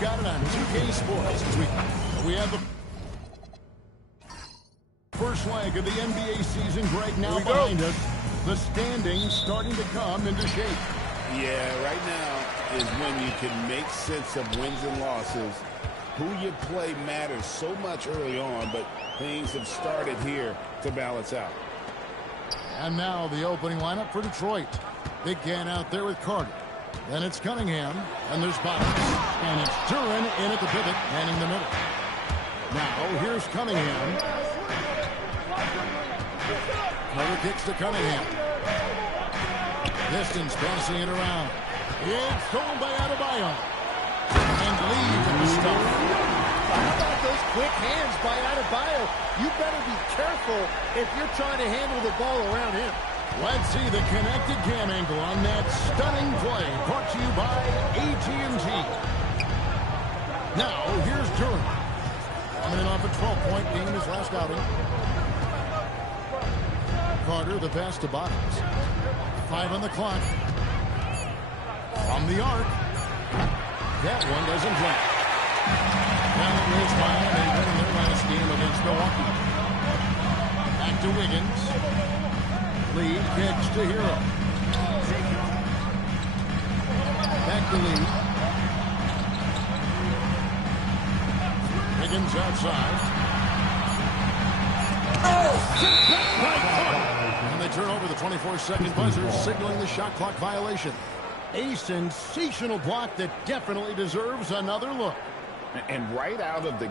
We've got it on 2K Sports this week. We have the first leg of the NBA season right now behind us. The standings starting to come into shape. Yeah, right now is when you can make sense of wins and losses. Who you play matters so much early on, but things have started here to balance out. And now the opening lineup for Detroit. Big can out there with Carter. Then it's Cunningham, and there's Bottoms. And it's Duran in at the pivot, manning the middle. Now here's Cunningham. Carter kicks to Cunningham. Pistons passing it around. It's stolen by Adebayo. And Lee to the stop. How about those quick hands by Adebayo? You better be careful if you're trying to handle the ball around him. Let's see the connected cam angle on that stunning play. Brought to you by AT&T. Now, here's Duran. Coming in off a 12-point game his last outing. Carter, the pass to Bottoms. 5 on the clock. From the arc. That one doesn't play. Now here's Miami winning their last game against Milwaukee. Back to Wiggins. Lee kicks to Hero. Back to Lee. Wiggins outside. And they turn over the 24-second buzzer, signaling the shot clock violation. A sensational block that definitely deserves another look. And right out of the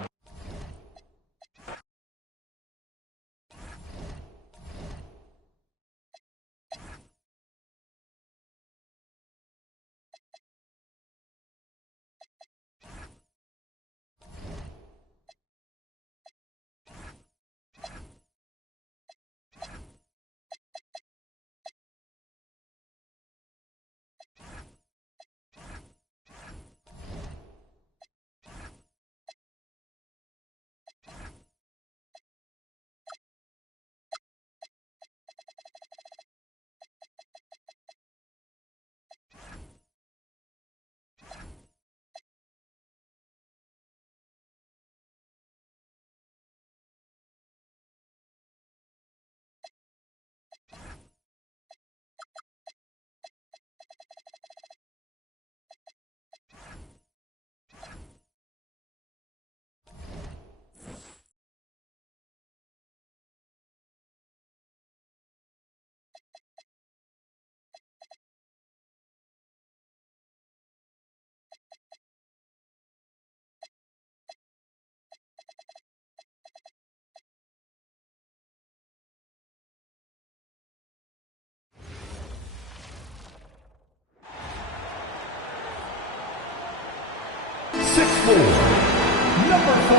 Number 4.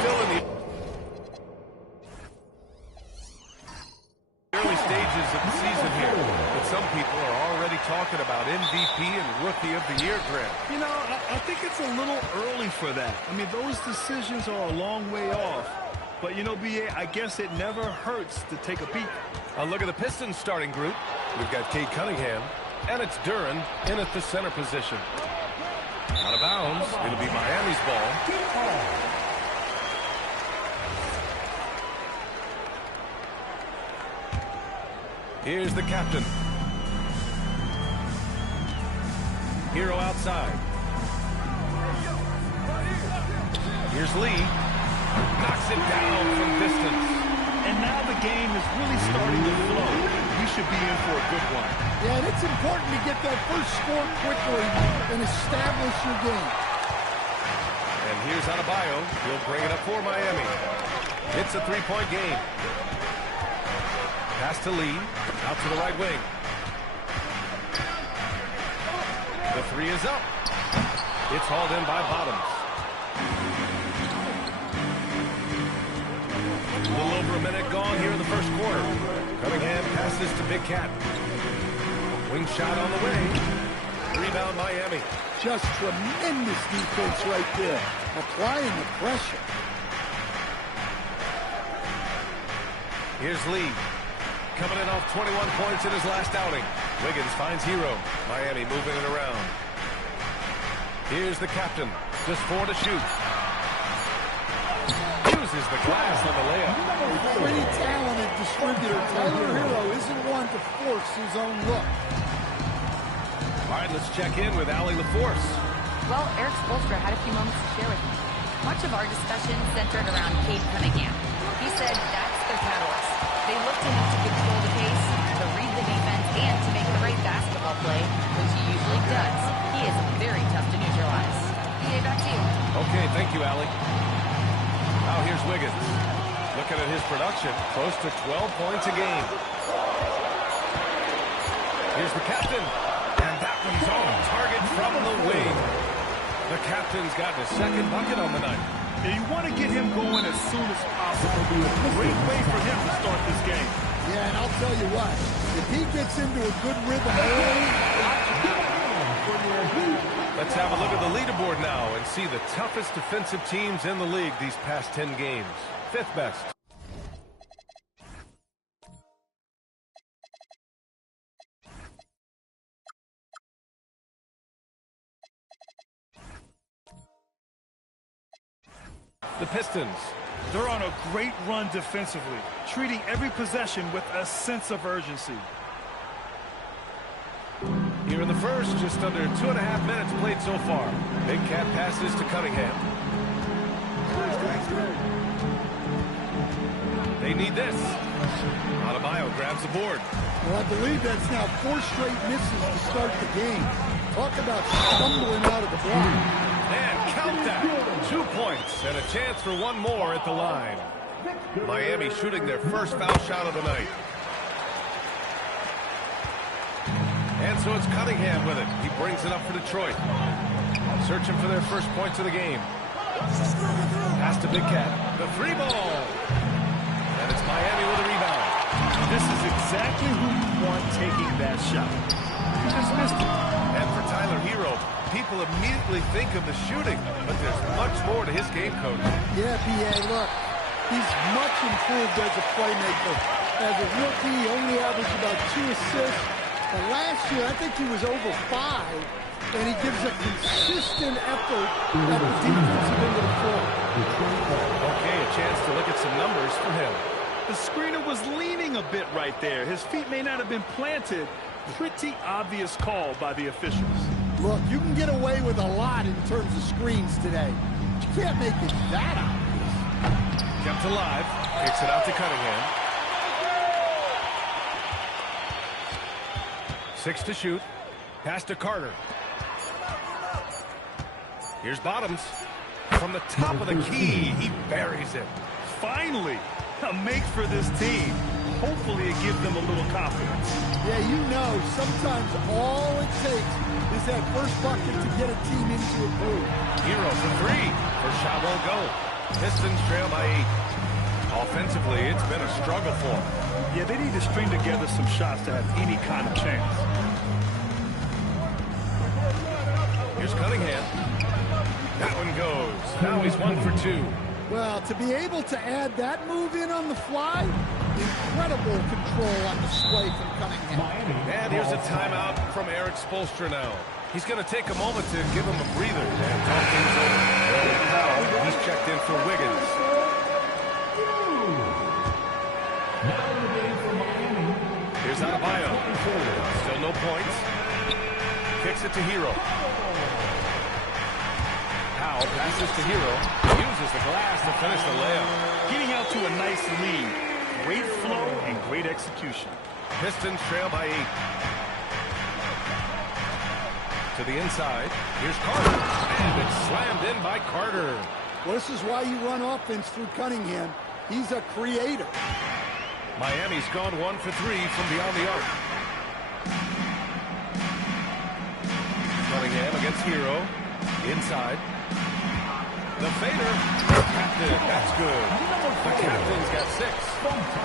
Still in the early stages of the season here, but some people are already talking about MVP and Rookie of the Year draft. You know, I think it's a little early for that. I mean, those decisions are a long way off. But, you know, B.A., I guess it never hurts to take a peek. Look at the Pistons starting group. We've got Cade Cunningham, and it's Duran in at the center position. Out of bounds. It'll be Miami's ball. Here's the captain. Hero outside. Here's Lee. Knocks it down from distance. And now the game is really starting to flow. You should be in for a good one. Yeah, and it's important to get that first score quickly and establish your game. And here's Adebayo. He'll bring it up for Miami. It's a three-point game. Pass to Lee. Out to the right wing. The three is up. It's hauled in by Bottoms. A little over a minute gone here in the first quarter. Cunningham passes to Big Cat. Wing shot on the way. Rebound Miami. Just tremendous defense right there. Applying the pressure. Here's Lee. Coming in off 21 points in his last outing. Wiggins finds Hero. Miami moving it around. Here's the captain. Just 4 to shoot. Uses the glass on the layup. Pretty talented distributor. Tyler Hero isn't one to force his own look. All right, let's check in with Allie LaForce. Well, Eric Spoelstra had a few moments to share with me. Much of our discussion centered around Cade Cunningham. He said that's their catalyst. They look to him to control the pace, to read the defense, and to make the right basketball play, which he usually does. He is very tough to neutralize. PA, back to you. Okay, thank you, Allie. Now here's Wiggins. Looking at his production, close to 12 points a game. Here's the captain. And that one's on target from the wing. The captain's got his second bucket on the night. Yeah, you want to get him going as soon as possible. Great way for him to start this game. Yeah, and I'll tell you what, if he gets into a good rhythm early, Let's have a look at the leaderboard now and see the toughest defensive teams in the league these past 10 games. 5th best. The Pistons. They're on a great run defensively, treating every possession with a sense of urgency. Here in the first, just under 2.5 minutes played so far. Big Cat passes to Cunningham. They need this. Adebayo grabs the board. well, I believe that's now 4 straight misses to start the game. Talk about stumbling out of the block. And count that. 2 points and a chance for one more at the line. Miami shooting their first foul shot of the night. And so it's Cunningham with it. He brings it up for Detroit. Searching for their first points of the game. Pass to Big Cat. The free ball. And it's Miami with a rebound. This is exactly who you want taking that shot. You just missed it. And for Tyler Hero, people immediately think of the shooting, but there's much more to his game, coach. Yeah, PA, look, he's much improved as a playmaker. As a rookie, he only averaged about 2 assists. But last year, I think he was over 5, and he gives a consistent effort at the defensive end of the floor. Okay, a chance to look at some numbers for him. The screener was leaning a bit right there. His feet may not have been planted. Pretty obvious call by the officials. Look, you can get away with a lot in terms of screens today. But you can't make it that obvious. Kept alive. Kicks it out to Cunningham. 6 to shoot. Pass to Carter. Here's Bottoms. From the top of the key, he buries it. Finally, a make for this team. Hopefully it gives them a little confidence. Yeah, you know, sometimes all it takes is that first bucket to get a team into a groove. Hero for 3. First shot won't go. Pistons trail by 8. Offensively, it's been a struggle for them. Yeah, they need to string together some shots to have any kind of chance. Here's Cunningham. That one goes. Now he's 1 for 2. Well, to be able to add that move in on the fly, incredible control on display from Cunningham. And here's a timeout from Eric Spoelstra now. He's going to take a moment to give him a breather and talk things over. He's checked in for Wiggins. Here's Adebayo. Still no points. Kicks it to Hero. Powell passes to Hero. Uses the glass to finish the layup. Getting out to a nice lead. Great flow and great execution. Pistons trail by 8. To the inside. Here's Carter. And it's slammed in by Carter. Well, this is why you run offense through Cunningham. He's a creator. Miami's gone 1 for 3 from beyond the arc. Cunningham against Hero. Inside. The fader. Captain. That's good. The captain's got 6.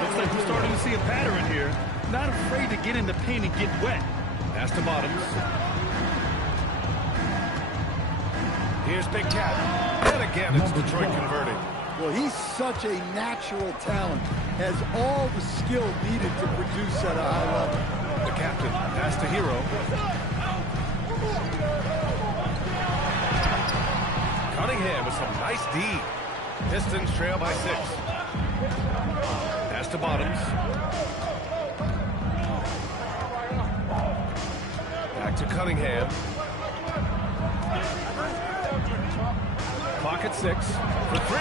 Looks like we're starting to see a pattern here. Not afraid to get in the paint and get wet. Pass to Bottoms. Here's Big Cat. And again, it's Detroit converting. Well, he's such a natural talent. Has all the skill needed to produce at a high level. The captain. Pass to Hero. Cunningham with some nice D. Pistons trail by 6. Pass to Bottoms. Back to Cunningham. Clock at 6 for 3.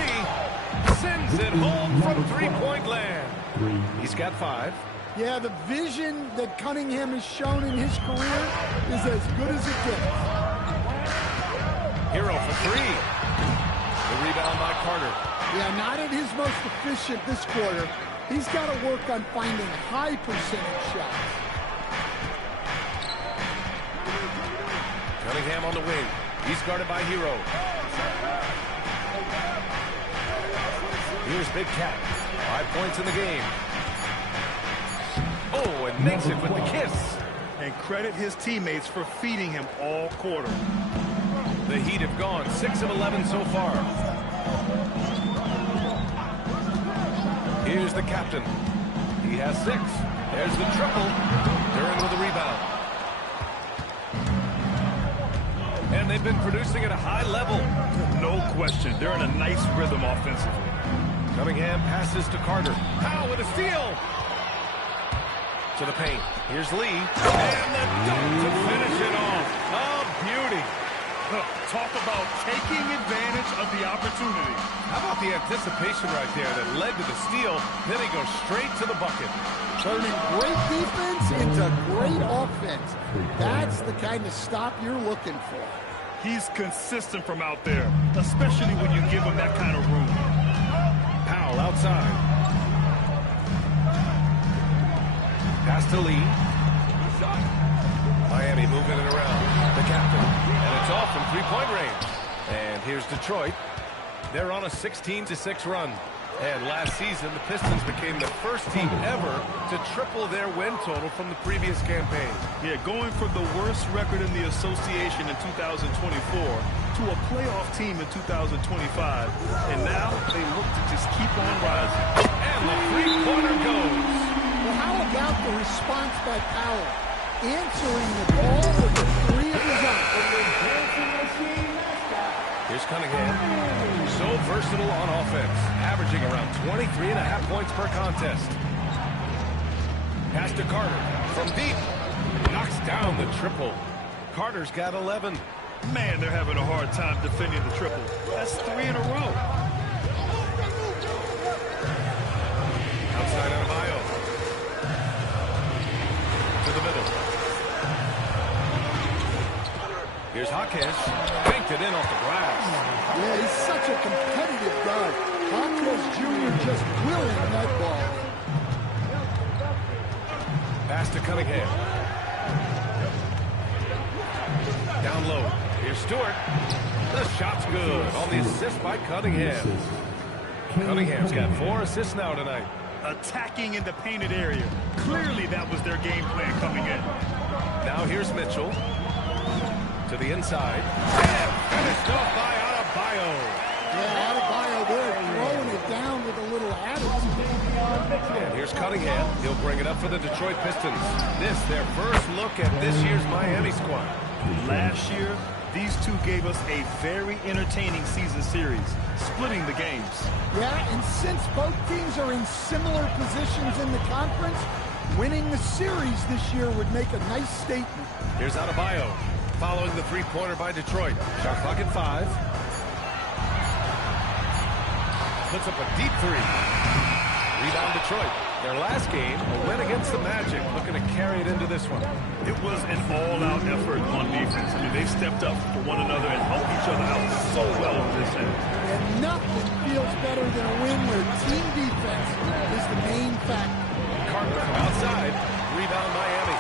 Sends it home from three-point land. He's got 5. Yeah, the vision that Cunningham has shown in his career is as good as it gets. Hero for 3. The rebound by Carter. Yeah, not at his most efficient this quarter. He's got to work on finding high percentage shots. Cunningham on the wing. He's guarded by Hero. Here's Big Cat. 5 points in the game. Oh, and makes it with the kiss. And credit his teammates for feeding him all quarter. The Heat have gone 6 of 11 so far. Here's the captain. He has 6. There's the triple. Duran with the rebound. And they've been producing at a high level. No question. They're in a nice rhythm offensively. Cunningham passes to Carter. Powell with a steal. To the paint. Here's Lee. And the dunk to finish it off. Oh, beauty. Talk about taking advantage of the opportunity. How about the anticipation right there that led to the steal? Then he goes straight to the bucket. Turning great defense into great offense. That's the kind of stop you're looking for. He's consistent from out there, especially when you give him that kind of room. Powell outside. Pass to Lee. Miami moving it around. The captain. And it's off from three-point range. And here's Detroit. They're on a 16-6 run. And last season, the Pistons became the first team ever to triple their win total from the previous campaign. Yeah, going from the worst record in the association in 2024 to a playoff team in 2025. And now they look to just keep on rising. And the three-pointer goes. Well, how about the response by Powell? Answering the ball with the 3 of his own. Here's Cunningham. So versatile on offense, averaging around 23.5 points per contest. Pass to Carter from deep. Knocks down the triple. Carter's got 11. Man, they're having a hard time defending the triple. That's 3 in a row. Outside Adebayo. To the middle. Here's Jaquez. Banked it in off the glass. Yeah, he's such a competitive guard. Jaquez Jr. just willing that ball. Pass to Cunningham. Down low. Here's Stewart. The shot's good on the assist by Cunningham. Cunningham's got 4 assists now tonight. Attacking in the painted area. Clearly that was their game plan coming in. Now here's Mitchell. To the inside. And finished off by Adebayo. Yeah, Adebayo there throwing it down with a little attitude. And here's Cunningham. He'll bring it up for the Detroit Pistons. This, their first look at this year's Miami squad. Last year, these two gave us a very entertaining season series, splitting the games. Yeah, and since both teams are in similar positions in the conference, winning the series this year would make a nice statement. Here's Adebayo. Following the three-pointer by Detroit. Shot clock at 5. Puts up a deep 3. Rebound Detroit. Their last game, a win against the Magic. Looking to carry it into this one. It was an all-out effort on defense. I mean, they stepped up for one another and helped each other out so well on this end. And nothing feels better than a win where team defense is the main factor. Carter from outside. Rebound Miami.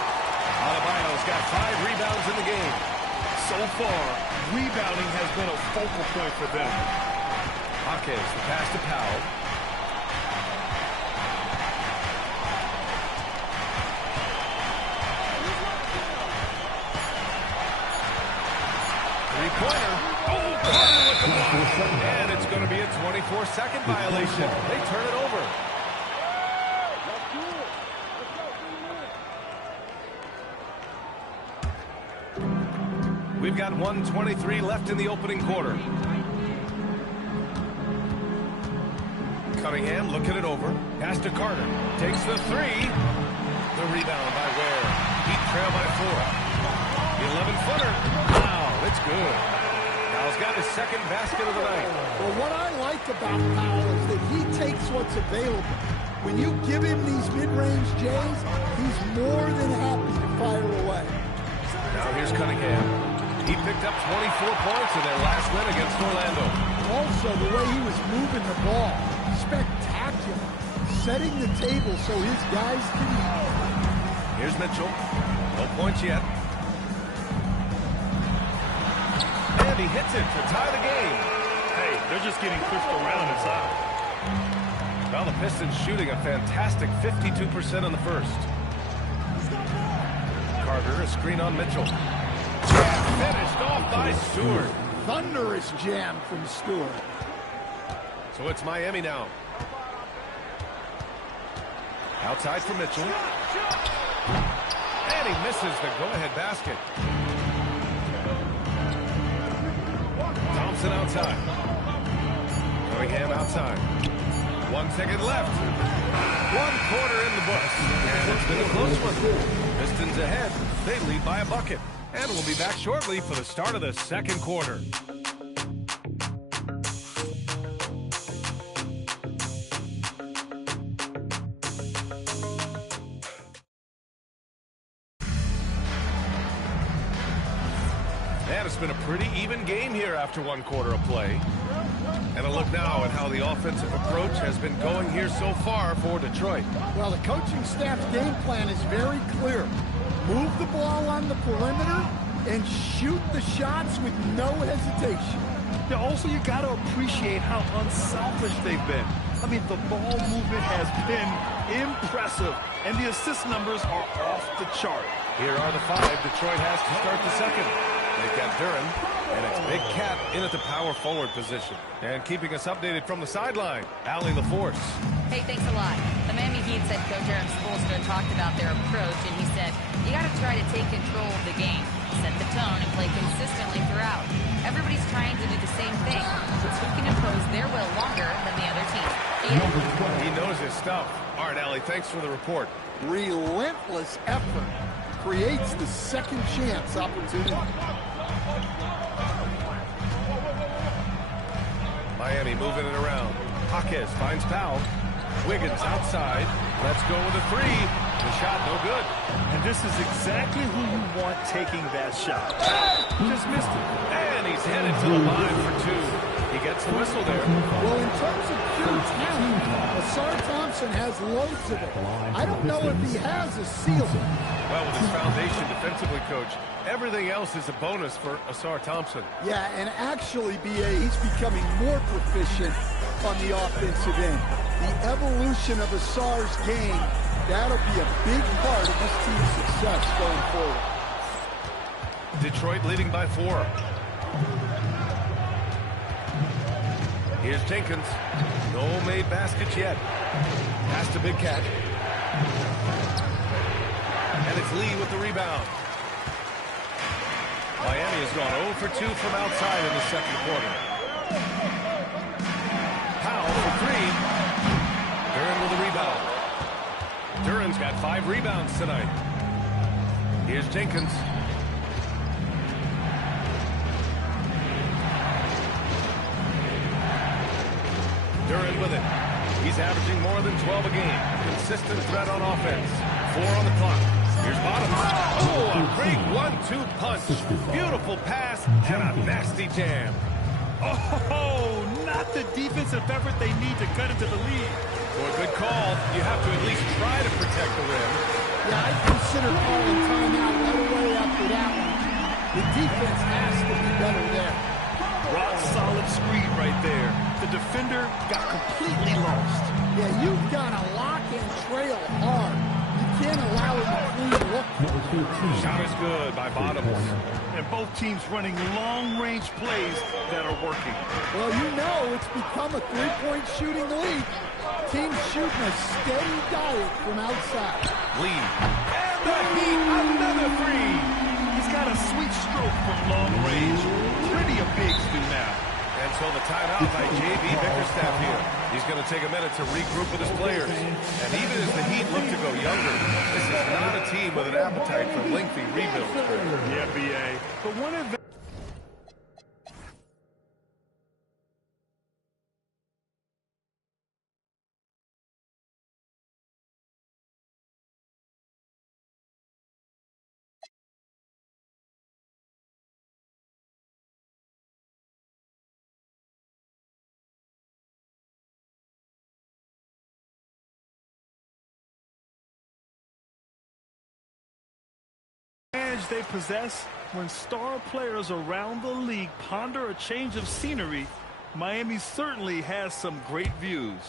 Adebayo's got 5 rebounds in the game. So far, rebounding has been a focal point for them. Jaquez, the pass to Powell. Three-pointer. Oh, Carter with the block. And it's going to be a 24-second violation. They turn it over. We've got 1:23 left in the opening quarter. Cunningham looking it over. Pass to Carter. Takes the three. The rebound by Ware. Heat trail by 4. The 11-footer. Wow, it's good. Powell's got his second basket of the night. Well, what I like about Powell is that he takes what's available. When you give him these mid-range J's, he's more than happy to fire away. Now here's Cunningham. He picked up 24 points in their last win against Orlando. Also, the way he was moving the ball, spectacular. Setting the table so his guys can eat. Here's Mitchell. No points yet. And he hits it to tie the game. Hey, they're just getting pushed around inside. Well, the Pistons shooting a fantastic 52% in the first. Carter, a screen on Mitchell. Finished off by Stewart. Thunderous jam from Stewart. So it's Miami now. Outside for Mitchell. And he misses the go-ahead basket. Thompson outside. Cunningham outside. 1 second left. 1 quarter in the books. And it's been a close one. Pistons ahead. They lead by a bucket. And we'll be back shortly for the start of the second quarter. And it's been a pretty even game here after 1 quarter of play. And a look now at how the offensive approach has been going here so far for Detroit. Well, the coaching staff's game plan is very clear. Move the ball on the perimeter and shoot the shots with no hesitation. Yeah, also, you got to appreciate how unselfish they've been. I mean, the ball movement has been impressive, and the assist numbers are off the chart. Here are the 5 Detroit has to start the second. They've got Duren, and it's Big Cat in at the power forward position. And keeping us updated from the sideline, Allie LaForce. Hey, thanks a lot. The Miami Heat's head coach Aaron Spoelstra talked about their approach, and he said, you got to try to take control of the game, set the tone, and play consistently throughout. Everybody's trying to do the same thing. It's who can impose their will longer than the other team. He knows his stuff. All right, Allie, thanks for the report. Relentless effort creates the second chance opportunity. Miami moving it around. Jaquez finds Powell. Wiggins outside. Let's go with a 3. The shot no good. And this is exactly who you want taking that shot. Just missed it. And he's headed to the line for 2. He gets the whistle there. Well, in terms of pure talent, Ausar Thompson has loads of it. I don't know if he has a ceiling. Well, with his foundation defensively, Coach, everything else is a bonus for Ausar Thompson. Yeah, and actually, B.A., he's becoming more proficient on the offensive end. The evolution of Ausar's game, that'll be a big part of this team's success going forward. Detroit leading by 4. Here's Jenkins. No made baskets yet. Pass to Big Cat. And it's Lee with the rebound. Miami has gone 0 for 2 from outside in the second quarter. Powell for 3. Duren with the rebound. Duren's got 5 rebounds tonight. Here's Jenkins. Duren with it. He's averaging more than 12 a game. Consistent threat on offense. 4 on the clock. Here's Bottoms. Oh, a great 1-2 punch. Beautiful pass and a nasty jam. Oh, not the defensive effort they need to cut into the lead. For a good call, you have to at least try to protect the rim. Yeah, I consider calling timeout right away after that one. The defense has to be better there. Rock solid screen right there. The defender got completely lost. Yeah, you've got to lock and trail hard. You can't allow it to clean look. Shot is good by Bottoms. And both teams running long-range plays that are working. Well, you know it's become a three-point shooting league. Teams shooting a steady diet from outside. Lee. And the Heat, another 3. He's got a sweet stroke from long range. Plenty of bigs do now. And so the timeout by J.B. Bickerstaff here. He's going to take a minute to regroup with his players. And even as the Heat look to go younger, this is not a team with an appetite for lengthy rebuilds. Yeah, B.A. But one advantage. They possess when star players around the league ponder a change of scenery. Miami certainly has some great views.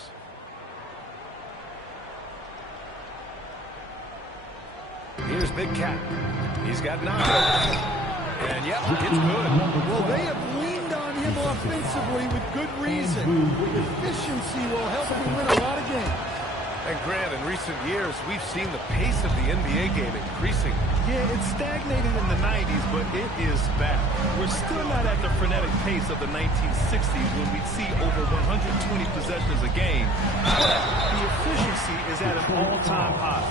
Here's Big Cat. He's got 9. And yep, it's good. Well, they have leaned on him offensively with good reason. Efficiency will help him win a lot of games. And Grant, in recent years, we've seen the pace of the NBA game increasing. Yeah, it stagnated in the 90s, but it is back. We're still not at the frenetic pace of the 1960s when we'd see over 120 possessions a game. But the efficiency is at an all-time high.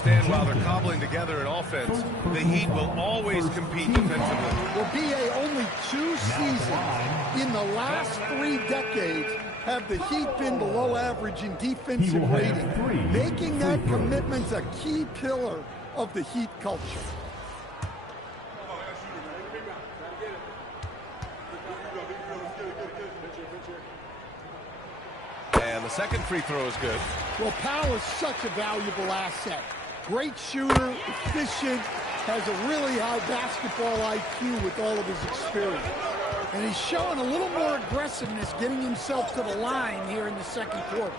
Stan, while they're cobbling together an offense, the Heat will always compete defensively. Well, B.A., only 2 seasons in the last 3 decades have the Heat been below average in defensive rating, making that commitment a key pillar of the Heat culture. And the second free throw is good. Well, Powell is such a valuable asset. Great shooter, efficient, has a really high basketball IQ with all of his experience. And he's showing a little more aggressiveness, getting himself to the line here in the second quarter.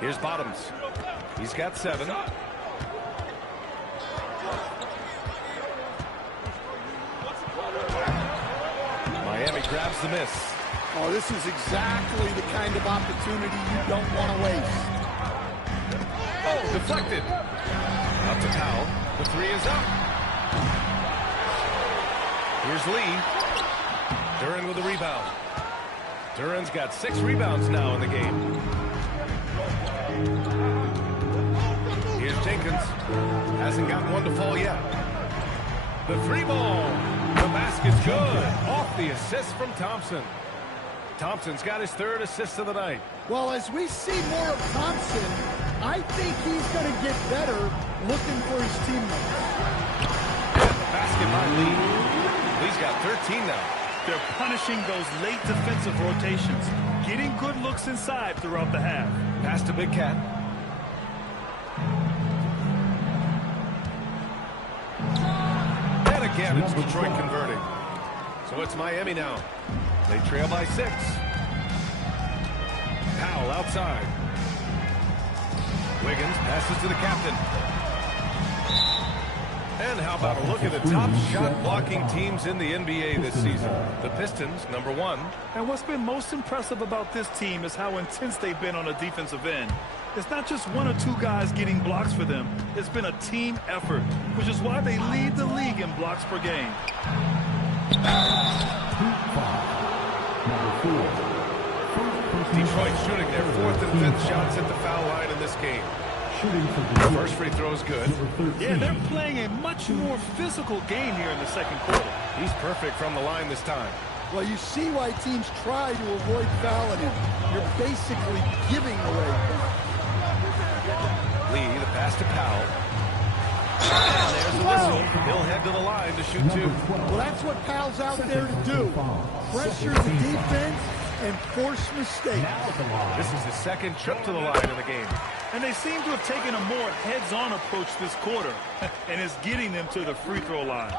Here's Bottoms. He's got 7. Miami grabs the miss. Oh, this is exactly the kind of opportunity you don't want to waste. Oh, deflected. Out to Powell. The 3 is up. Here's Lee. Duran with the rebound. Duran's got 6 rebounds now in the game. Here's Jenkins. Hasn't got one to fall yet. The 3 ball. The basket's good. Off the assist from Thompson. Thompson's got his 3rd assist of the night. Well, as we see more of Thompson, I think he's going to get better looking for his teammates. Basket by Lee. Lee's got 13 now. They're punishing those late defensive rotations, getting good looks inside throughout the half. Pass to Big Cat. And again, it's Detroit converting. So it's Miami now. They trail by 6. Powell outside. Wiggins passes to the captain. And how about a look at the top shot blocking teams in the NBA this season? The Pistons, number 1. And what's been most impressive about this team is how intense they've been on the defensive end. It's not just 1 or 2 guys getting blocks for them. It's been a team effort, which is why they lead the league in blocks per game. Detroit shooting their 4th and 5th shots at the foul line in this game. The first free throw is good. Yeah, they're playing a much more physical game here in the second quarter. He's perfect from the line this time. Well, you see why teams try to avoid fouling him. You're basically giving away. Lee, the pass to Powell. And there's the whistle. He'll head to the line to shoot 2. Well, that's what Powell's out there to do. Pressure the defense and force mistakes. This is his 2nd trip to the line in the game. And they seem to have taken a more heads-on approach this quarter, and it's getting them to the free throw line.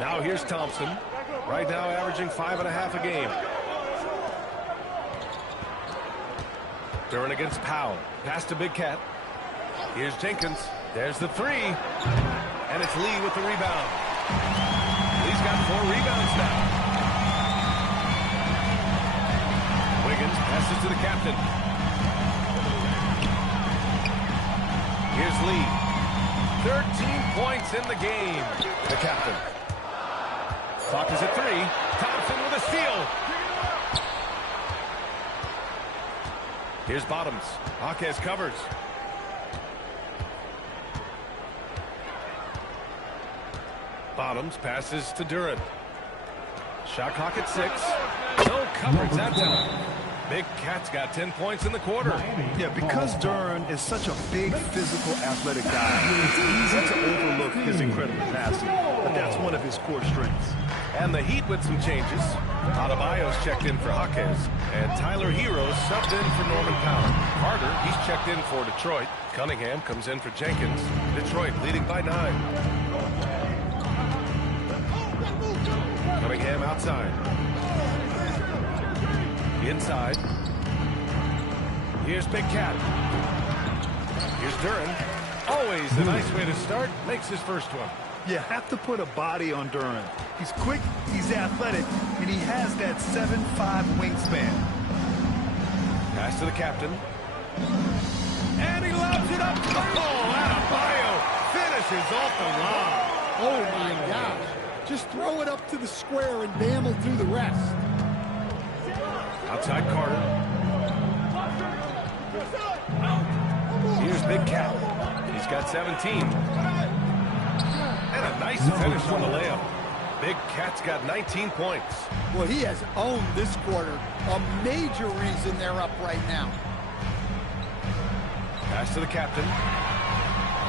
Now here's Thompson, right now averaging 5.5 a game. Duran against Powell. Pass to Big Cat. Here's Jenkins. There's the 3. And it's Lee with the rebound. Lee's got 4 rebounds now. Wiggins passes to the captain. Here's Lee. 13 points in the game. The captain. Clock is at 3. Thompson with a steal. Here's Bottoms. Jaquez covers. Bottoms passes to Duran. Shot clock at 6. No coverage that time. Big Cat's got 10 points in the quarter. Yeah, because Duran is such a big, physical, athletic guy, it's easy to overlook his incredible passing. But that's one of his core strengths. And the Heat with some changes. Adebayo's checked in for Jaquez. And Tyler Hero's subbed in for Norman Powell. Carter, he's checked in for Detroit. Cunningham comes in for Jenkins. Detroit leading by 9. Cunningham outside. Inside. Here's Big Cat. Here's Duran. Always a nice way to start. Makes his first one. You have to put a body on Duran. He's quick, he's athletic, and he has that 7'5" wingspan. Pass to the captain. And he lobs it up. Oh, Adebayo finishes off the line. Oh, my gosh. Just throw it up to the square and Bam will do the rest. Outside Carter. Here's Big Cat. He's got 17. And a nice finish on the layup. Big Cat's got 19 points. Well, he has owned this quarter. A major reason they're up right now. Pass to the captain.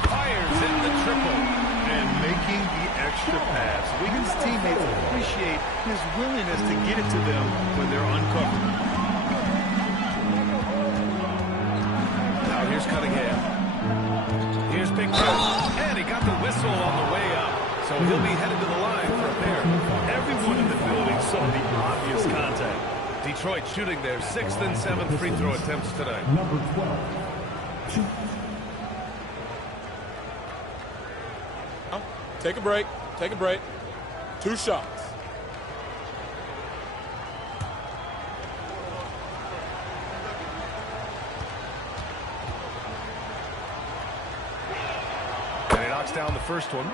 Fires in the triple. And making the extra pass. Wiggins' teammates appreciate his willingness to get it to them when they're uncovered. Now here's Cunningham. Here's Big Cat. And he got the whistle on the way up. So he'll be headed to the line for a pair. Everyone in the building saw the obvious contact. Detroit shooting their 6th and 7th free throw attempts tonight. Number 12. Take a break. Take a break. 2 shots. And he knocks down the first one.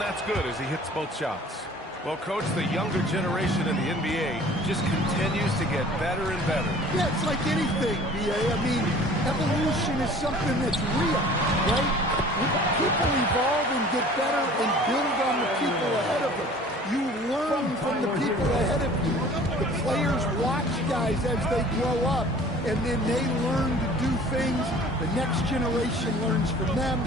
That's good as he hits both shots. Well, Coach, the younger generation in the NBA just continues to get better and better. Yeah, it's like anything, BA. I mean, evolution is something that's real, right? People evolve and get better and build on the people ahead of them. You learn from the people ahead of you. The players watch guys as they grow up, and then they learn to do things. The next generation learns from them,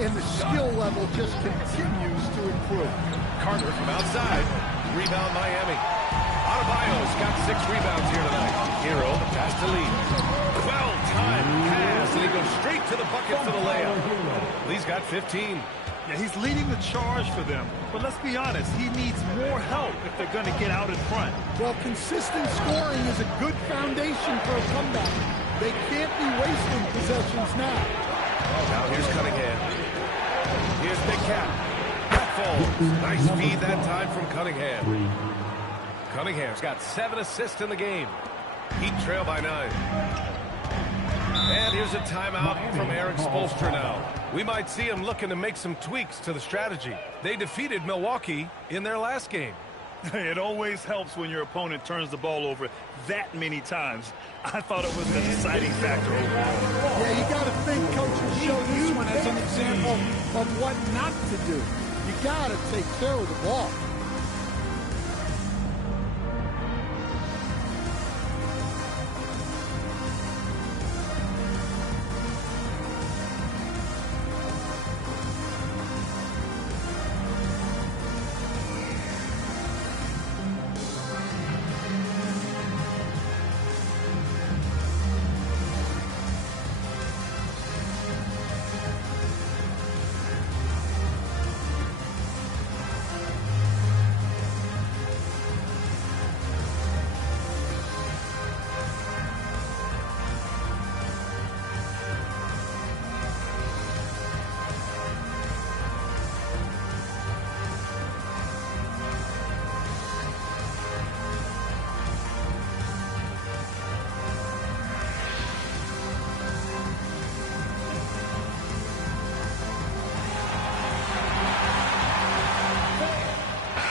and the skill level just continues to improve. Carter from outside. Rebound Miami. Adebayo's got 6 rebounds here tonight. Hero, the pass to Lee. Well-timed pass, and he goes straight to the bucket for the layup. Lee's got 15. Yeah, he's leading the charge for them. But let's be honest, he needs more help if they're going to get out in front. Well, consistent scoring is a good foundation for a comeback. They can't be wasting possessions now. Now here's Cunningham. Here's Big Cat. That falls. Nice feed that time from Cunningham. Cunningham's got 7 assists in the game. Heat trail by 9. And here's a timeout from Eric Spoelstra now. We might see him looking to make some tweaks to the strategy. They defeated Milwaukee in their last game. It always helps when your opponent turns the ball over that many times. I thought it was the deciding factor overall. Yeah, you got to think coaches show this one as an example of what not to do. You got to take care of the ball.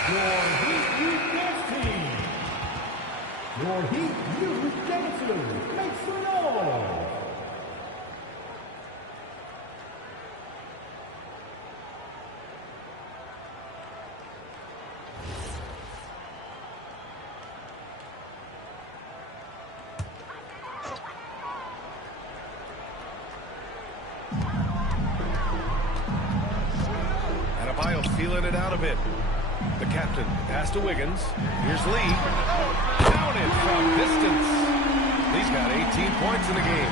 Your Heat Youth Dance Team. Your Heat Youth Dancers, make some noise. Feeling it out a bit. The captain pass to Wiggins. Here's Lee. Counted from distance. Lee's got 18 points in the game.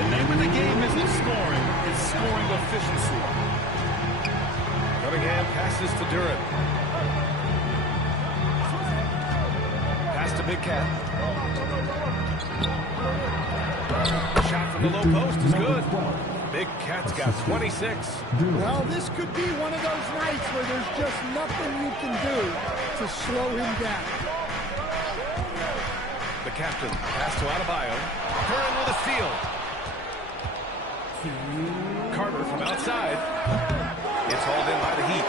The name of the game isn't scoring, it's scoring efficiency. Cunningham passes to Durant. Pass to Big Cat. Shot from the low post is good. Big Cat's got 26. Well, this could be one of those nights where there's just nothing you can do to slow him down. The captain pass to Adebayo. Curran with a steal. Carter from outside. It's hauled in by the Heat.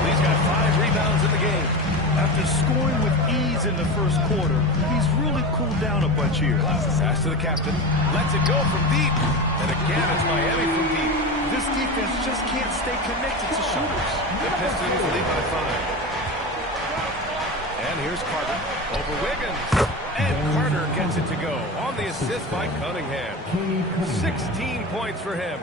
Lee's got 5 rebounds in the game. After scoring with ease in the first quarter, he's really cooled down a bunch here. Pass to the captain. Lets it go from deep. And again, it's Miami from deep. This defense just can't stay connected to shooters. The Pistons lead by 5. And here's Carter over Wiggins. And Carter gets it to go on the assist by Cunningham. 16 points for him.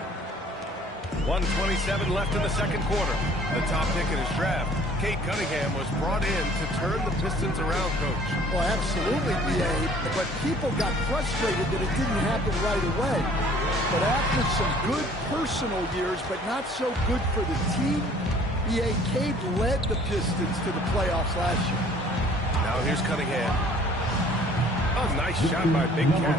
1:27 left in the second quarter. The top pick in his draft, Cade Cunningham, was brought in to turn the Pistons around, Coach. Well, absolutely, B.A. But people got frustrated that it didn't happen right away. But after some good personal years, but not so good for the team, B.A. Cade led the Pistons to the playoffs last year. Now here's Cunningham. A nice shot by Big Cat.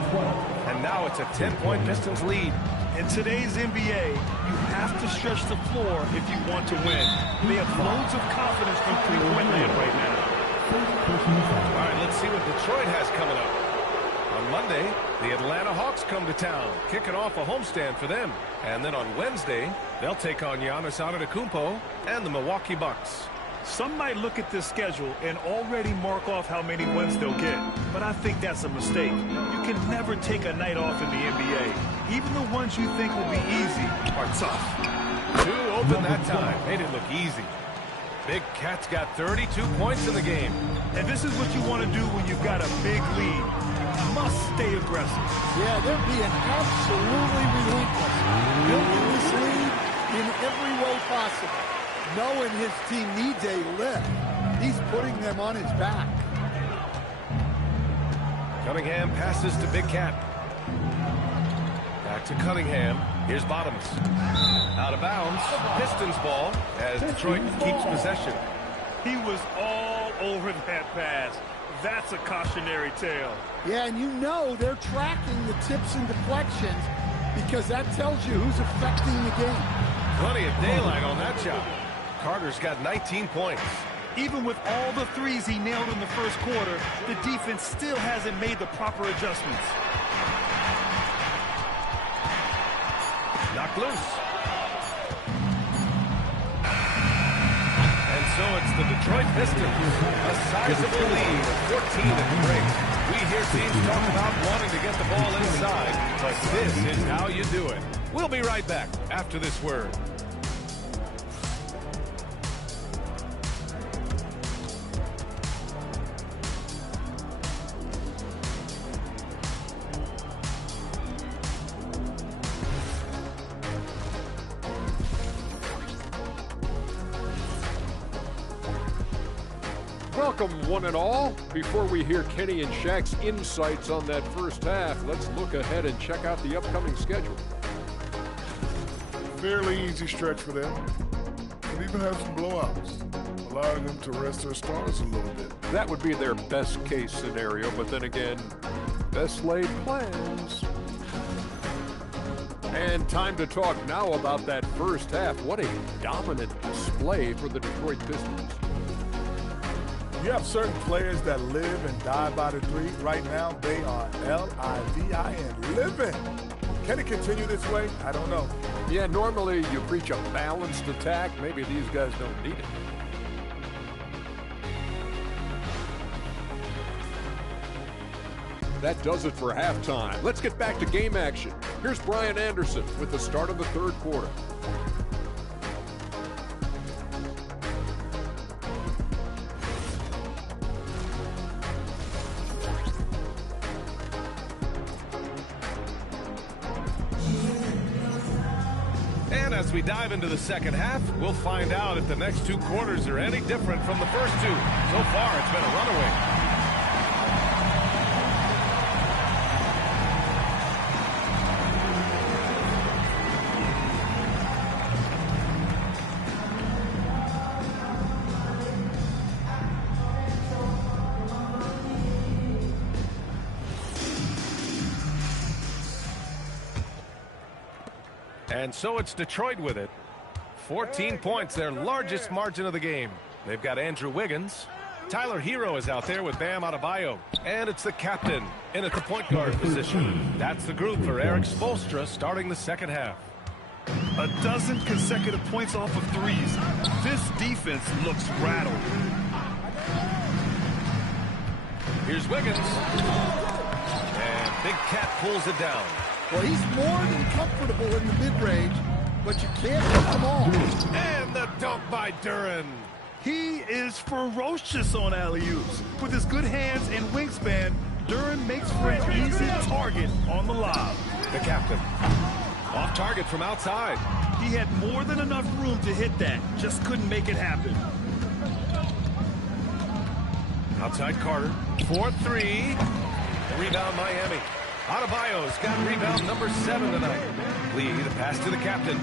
And now it's a 10-point Pistons lead. In today's NBA, you have to stretch the floor if you want to win. They have loads of confidence from three-point land right now. All right, let's see what Detroit has coming up. On Monday, the Atlanta Hawks come to town, kicking off a homestand for them. And then on Wednesday, they'll take on Giannis Antetokounmpo and the Milwaukee Bucks. Some might look at this schedule and already mark off how many wins they'll get, but I think that's a mistake. You can never take a night off in the NBA. Even the ones you think will be easy are tough. 2 open that time. Made it look easy. Big Cat's got 32 points in the game. And this is what you want to do when you've got a big lead. You must stay aggressive. Yeah, they're being absolutely relentless. Building this lead in every way possible. Knowing his team needs a lift, he's putting them on his back. Cunningham passes to Big Cat. Back to Cunningham. Here's Bottoms. Out of bounds. Pistons ball as Detroit keeps possession. He was all over that pass. That's a cautionary tale. Yeah, and you know they're tracking the tips and deflections because that tells you who's affecting the game. Plenty of daylight on that shot. Carter's got 19 points. Even with all the threes he nailed in the first quarter, the defense still hasn't made the proper adjustments. Knocked loose. And so it's the Detroit Pistons. A sizable lead of 14 at the break. We hear teams talk about wanting to get the ball inside, but this is how you do it. We'll be right back after this word. Welcome, one and all. Before we hear Kenny and Shaq's insights on that first half, let's look ahead and check out the upcoming schedule. Fairly easy stretch for them. Could even have some blowouts, allowing them to rest their stars a little bit. That would be their best case scenario, but then again, best laid plans. And time to talk now about that first half. What a dominant display for the Detroit Pistons. You have certain players that live and die by the three. Right now, they are L-I-V-I-N, living. Can it continue this way? I don't know. Yeah, normally you preach a balanced attack. Maybe these guys don't need it. that does it for halftime. Let's get back to game action. Here's Brian Anderson with the start of the third quarter. And as we dive into the second half, we'll find out if the next two quarters are any different from the first two. So far, it's been a runaway. And so it's Detroit with it. 14 points, their largest margin of the game. They've got Andrew Wiggins. Tyler Hero is out there with Bam Adebayo. And it's the captain in at the point guard position. That's the group for Eric Spoelstra starting the second half. A dozen consecutive points off of threes. This defense looks rattled. Here's Wiggins. And Big Cat pulls it down. Well, he's more than comfortable in the mid-range, but you can't hit them all. And the dunk by Duren. He is ferocious on alley-oops. With his good hands and wingspan, Duren makes for an easy target on the lob. The captain. Off target from outside. He had more than enough room to hit that, just couldn't make it happen. Outside Carter. 4-3. Rebound Miami. Adebayo's got rebound number 7 tonight. Lee, the pass to the captain.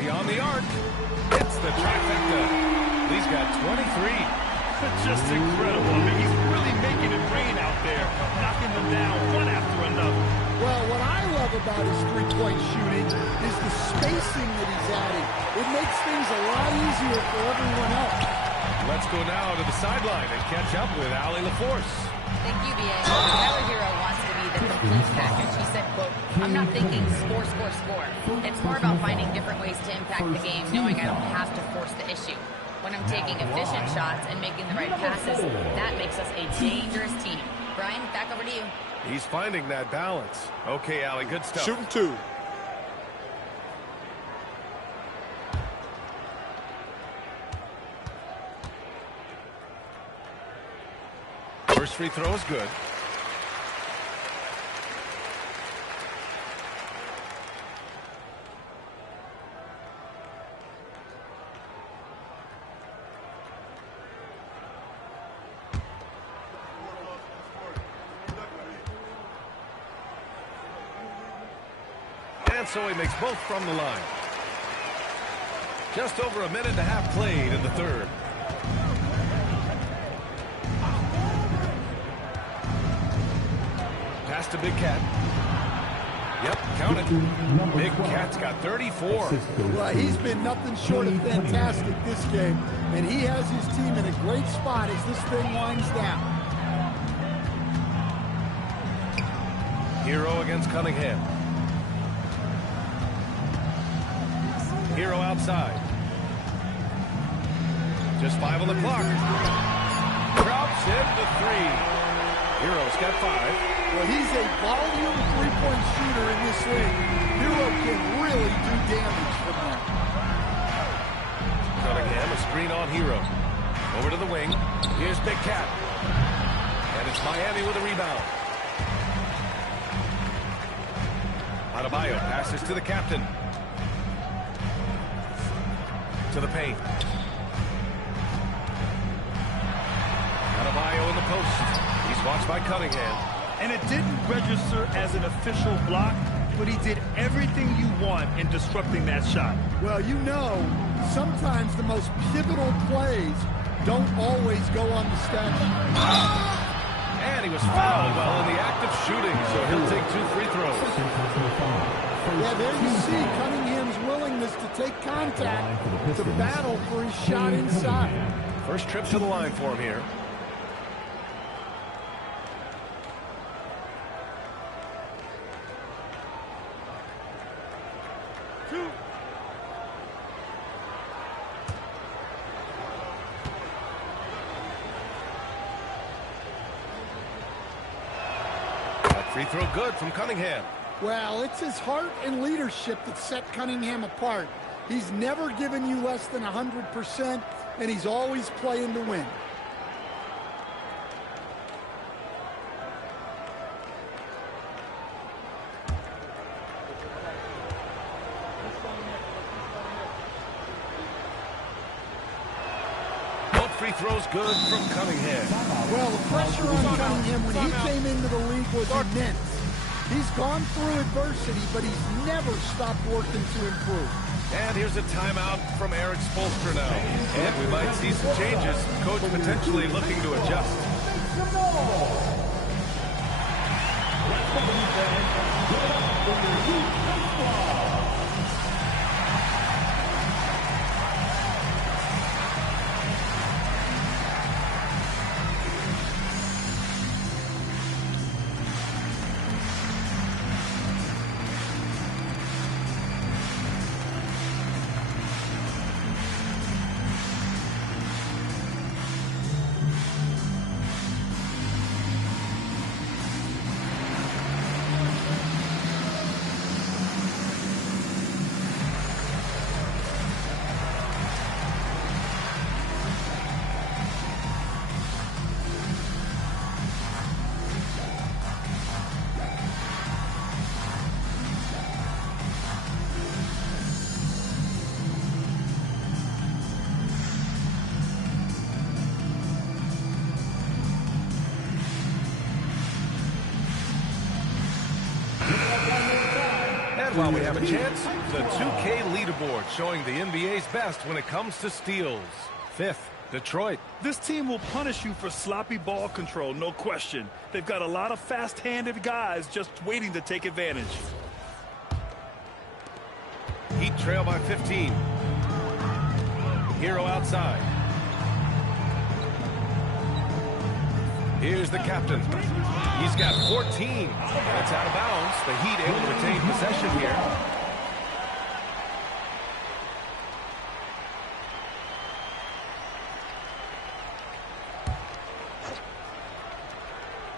Beyond the arc. It's the trifecta. Lee's got 23. Just incredible. I mean, he's really making it rain out there, knocking them down one after another. Well, what I love about his three-point shooting is the spacing that he's adding. It makes things a lot easier for everyone else. Let's go now to the sideline and catch up with Allie LaForce. Thank you, BA. Tyler Hero wants to be the complete package. He said, quote, I'm not thinking score, score, score. It's more about finding different ways to impact the game, knowing I don't have to force the issue. When I'm taking efficient shots and making the right passes, that makes us a dangerous team. Brian, back over to you. He's finding that balance. Okay, Allie, good stuff. Shooting 2. First free throw is good. And so he makes both from the line. Just over a minute and a half played in the third. Pass to Big Cat. Yep, count it. Big Cat's got 34. Well, he's been nothing short of fantastic this game, and he has his team in a great spot as this thing winds down. Hero against Cunningham. Hero outside. Just 5 on the clock. Drops in the 3. Hero's got 5. Well, he's a volume three-point shooter in this league. Hero can really do damage from there. Cunningham, a screen on Hero. Over to the wing. Here's Big Cat. And it's Miami with a rebound. Adebayo passes to the captain. To the paint. Adebayo in the post. He's watched by Cunningham. And it didn't register as an official block, but he did everything you want in disrupting that shot. Well, you know, sometimes the most pivotal plays don't always go on the stat sheet. And he was fouled while in the act of shooting, so he'll take 2 free throws. Yeah, there you see Cunningham's willingness to take contact, to battle for his shot inside. First trip to the line for him here. Free throw good from Cunningham. Well, it's his heart and leadership that set Cunningham apart. He's never given you less than 100%, and he's always playing to win. Both free throws good from Cunningham. Well, the pressure on Cunningham when he came into the league was immense. He's gone through adversity, but he's never stopped working to improve. And here's a timeout from Eric Spoelstra now. And we might see some changes. Coach potentially looking to adjust. While we have a chance, the 2K leaderboard showing the NBA's best when it comes to steals. 5th, Detroit. This team will punish you for sloppy ball control, no question. They've got a lot of fast-handed guys just waiting to take advantage. Heat trail by 15. Hero outside. Here's the captain. He's got 14. That's out of bounds. The Heat able to retain possession here.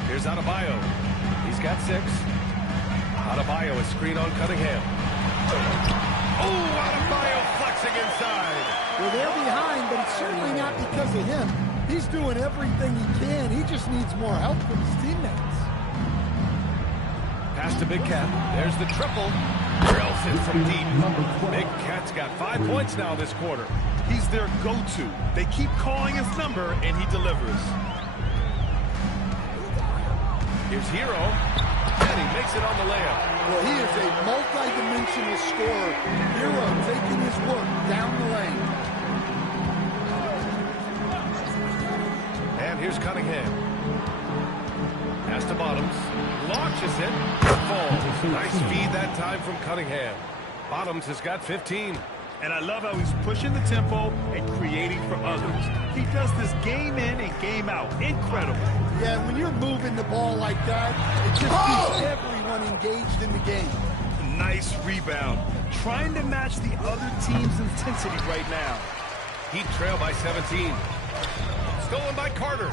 Here's Adebayo. He's got 6. Adebayo is screen on Cunningham. Oh, Adebayo flexing inside. Well, they're behind, but it's certainly not because of him. He's doing everything he can. He just needs more help from his teammates. Pass to Big Cat. There's the triple. Drills it from deep. Big Cat's got 5 points now this quarter. He's their go-to. They keep calling his number, and he delivers. Here's Hero. And he makes it on the layup. Well, he is a multi-dimensional scorer. Hero taking his work down the lane. And here's Cunningham. Pass to Bottoms. Launches it. Falls. Nice feed that time from Cunningham. Bottoms has got 15. And I love how he's pushing the tempo and creating for others. He does this game in and game out. Incredible. Yeah, when you're moving the ball like that, it just keeps everyone engaged in the game. Nice rebound. Trying to match the other team's intensity right now. Heat trail by 17. Stolen by Carter.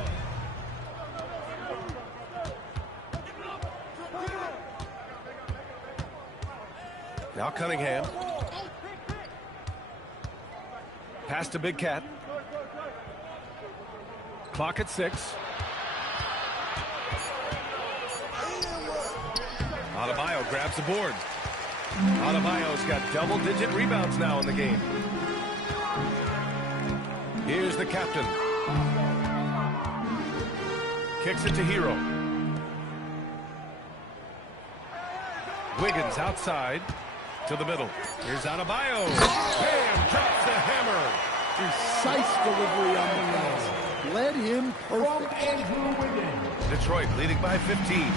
Now Cunningham. Pass to Big Cat. Clock at 6. Adebayo grabs the board. Adebayo's got double-digit rebounds now in the game. Here's the captain. Kicks it to Hero. Wiggins outside to the middle. Here's Adebayo. Bam! Drops the hammer. Precise delivery on the pass. Led him perfect. Detroit leading by 15.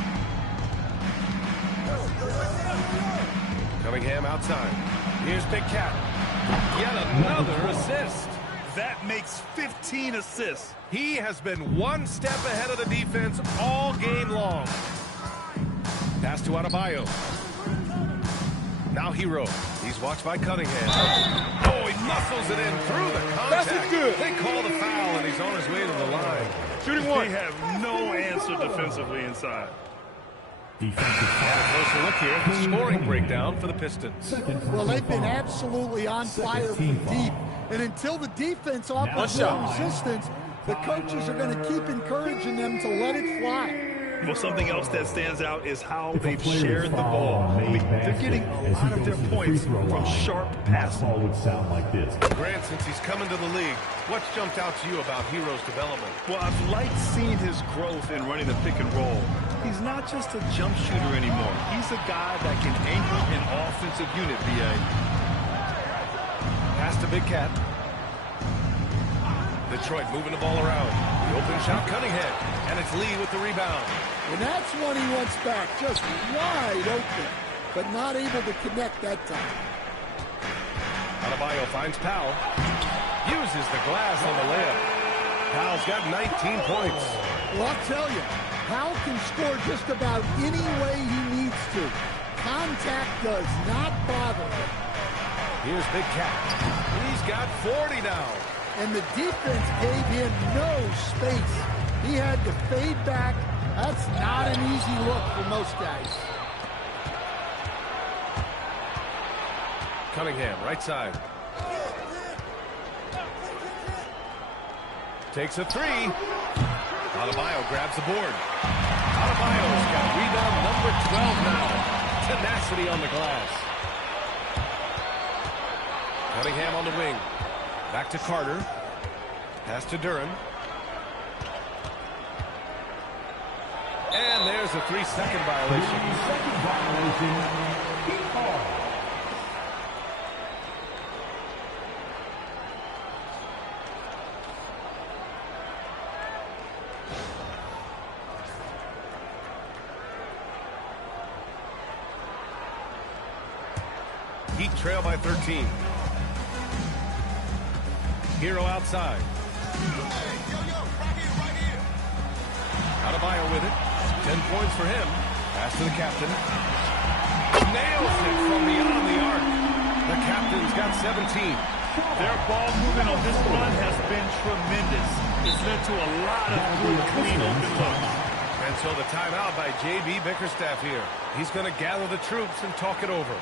Cunningham outside. Here's Big Cat. Yet another assist. That makes 15 assists. He has been one step ahead of the defense all game long. Pass to Adebayo. Now Hero. He's watched by Cunningham. Oh, he muscles it in through the contact. That's good. They call the foul, and he's on his way to the line. Shooting one. They have no answer defensively inside. Defensive foul. And a closer look here at the scoring breakdown for the Pistons. Well, they've been absolutely on fire from deep. And until the defense offers more resistance, the coaches are going to keep encouraging them to let it fly. Well, something else that stands out is how they've shared the ball. I mean, they're getting a lot of their points from sharp passing. Ball would sound like this. Grant, since he's come into the league, what's jumped out to you about Hero's development? Well, I've liked seeing his growth in running the pick and roll. He's not just a jump shooter anymore. He's a guy that can anchor an offensive unit, B.A. Pass to Big Cat. Detroit moving the ball around. The open shot, Cunningham. And it's Lee with the rebound. And that's one he wants back, just wide open, but not able to connect that time. Adebayo finds Powell. Uses the glass on the layup. Powell's got 19 points. Well, I'll tell you, Powell can score just about any way he needs to. Contact does not bother him. Here's Big Cat. He's got 40 now. And the defense gave him no space. He had to fade back. That's not an easy look for most guys. Cunningham, right side. Takes a three. Adebayo grabs the board. Adebayo's got rebound number 12 now. Tenacity on the glass. Cunningham on the wing. Back to Carter. Pass to Duran. And there's a 3-second violation. 3-second violation. Keep ball. Heat trail by 13. Hero outside. Adebayo with it. 10 points for him. Pass to the captain. Nails it from beyond the arc. The captain's got 17. Their ball movement on this run has been tremendous. It's led to a lot of good, clean open looks. And so the timeout by J.B. Bickerstaff here. He's going to gather the troops and talk it over.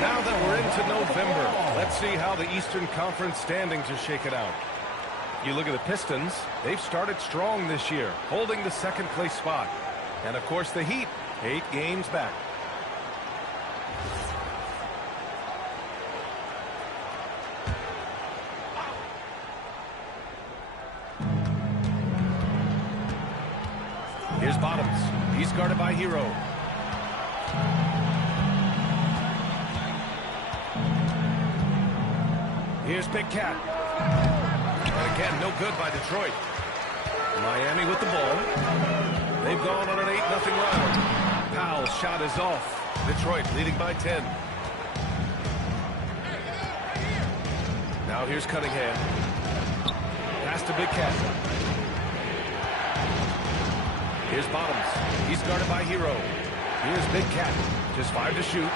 Now that we're into November, let's see how the Eastern Conference standings are shaken out. You look at the Pistons, they've started strong this year, holding the second place spot. And of course the Heat, 8 games back. Here's Bottoms. He's guarded by Hero. Here's Big Cat. And again, no good by Detroit. Miami with the ball. They've gone on an 8-0 run. Powell's shot is off. Detroit leading by 10. Now here's Cunningham. Pass to Big Cat. Here's Bottoms. He's guarded by Hero. Here's Big Cat. Just 5 to shoot.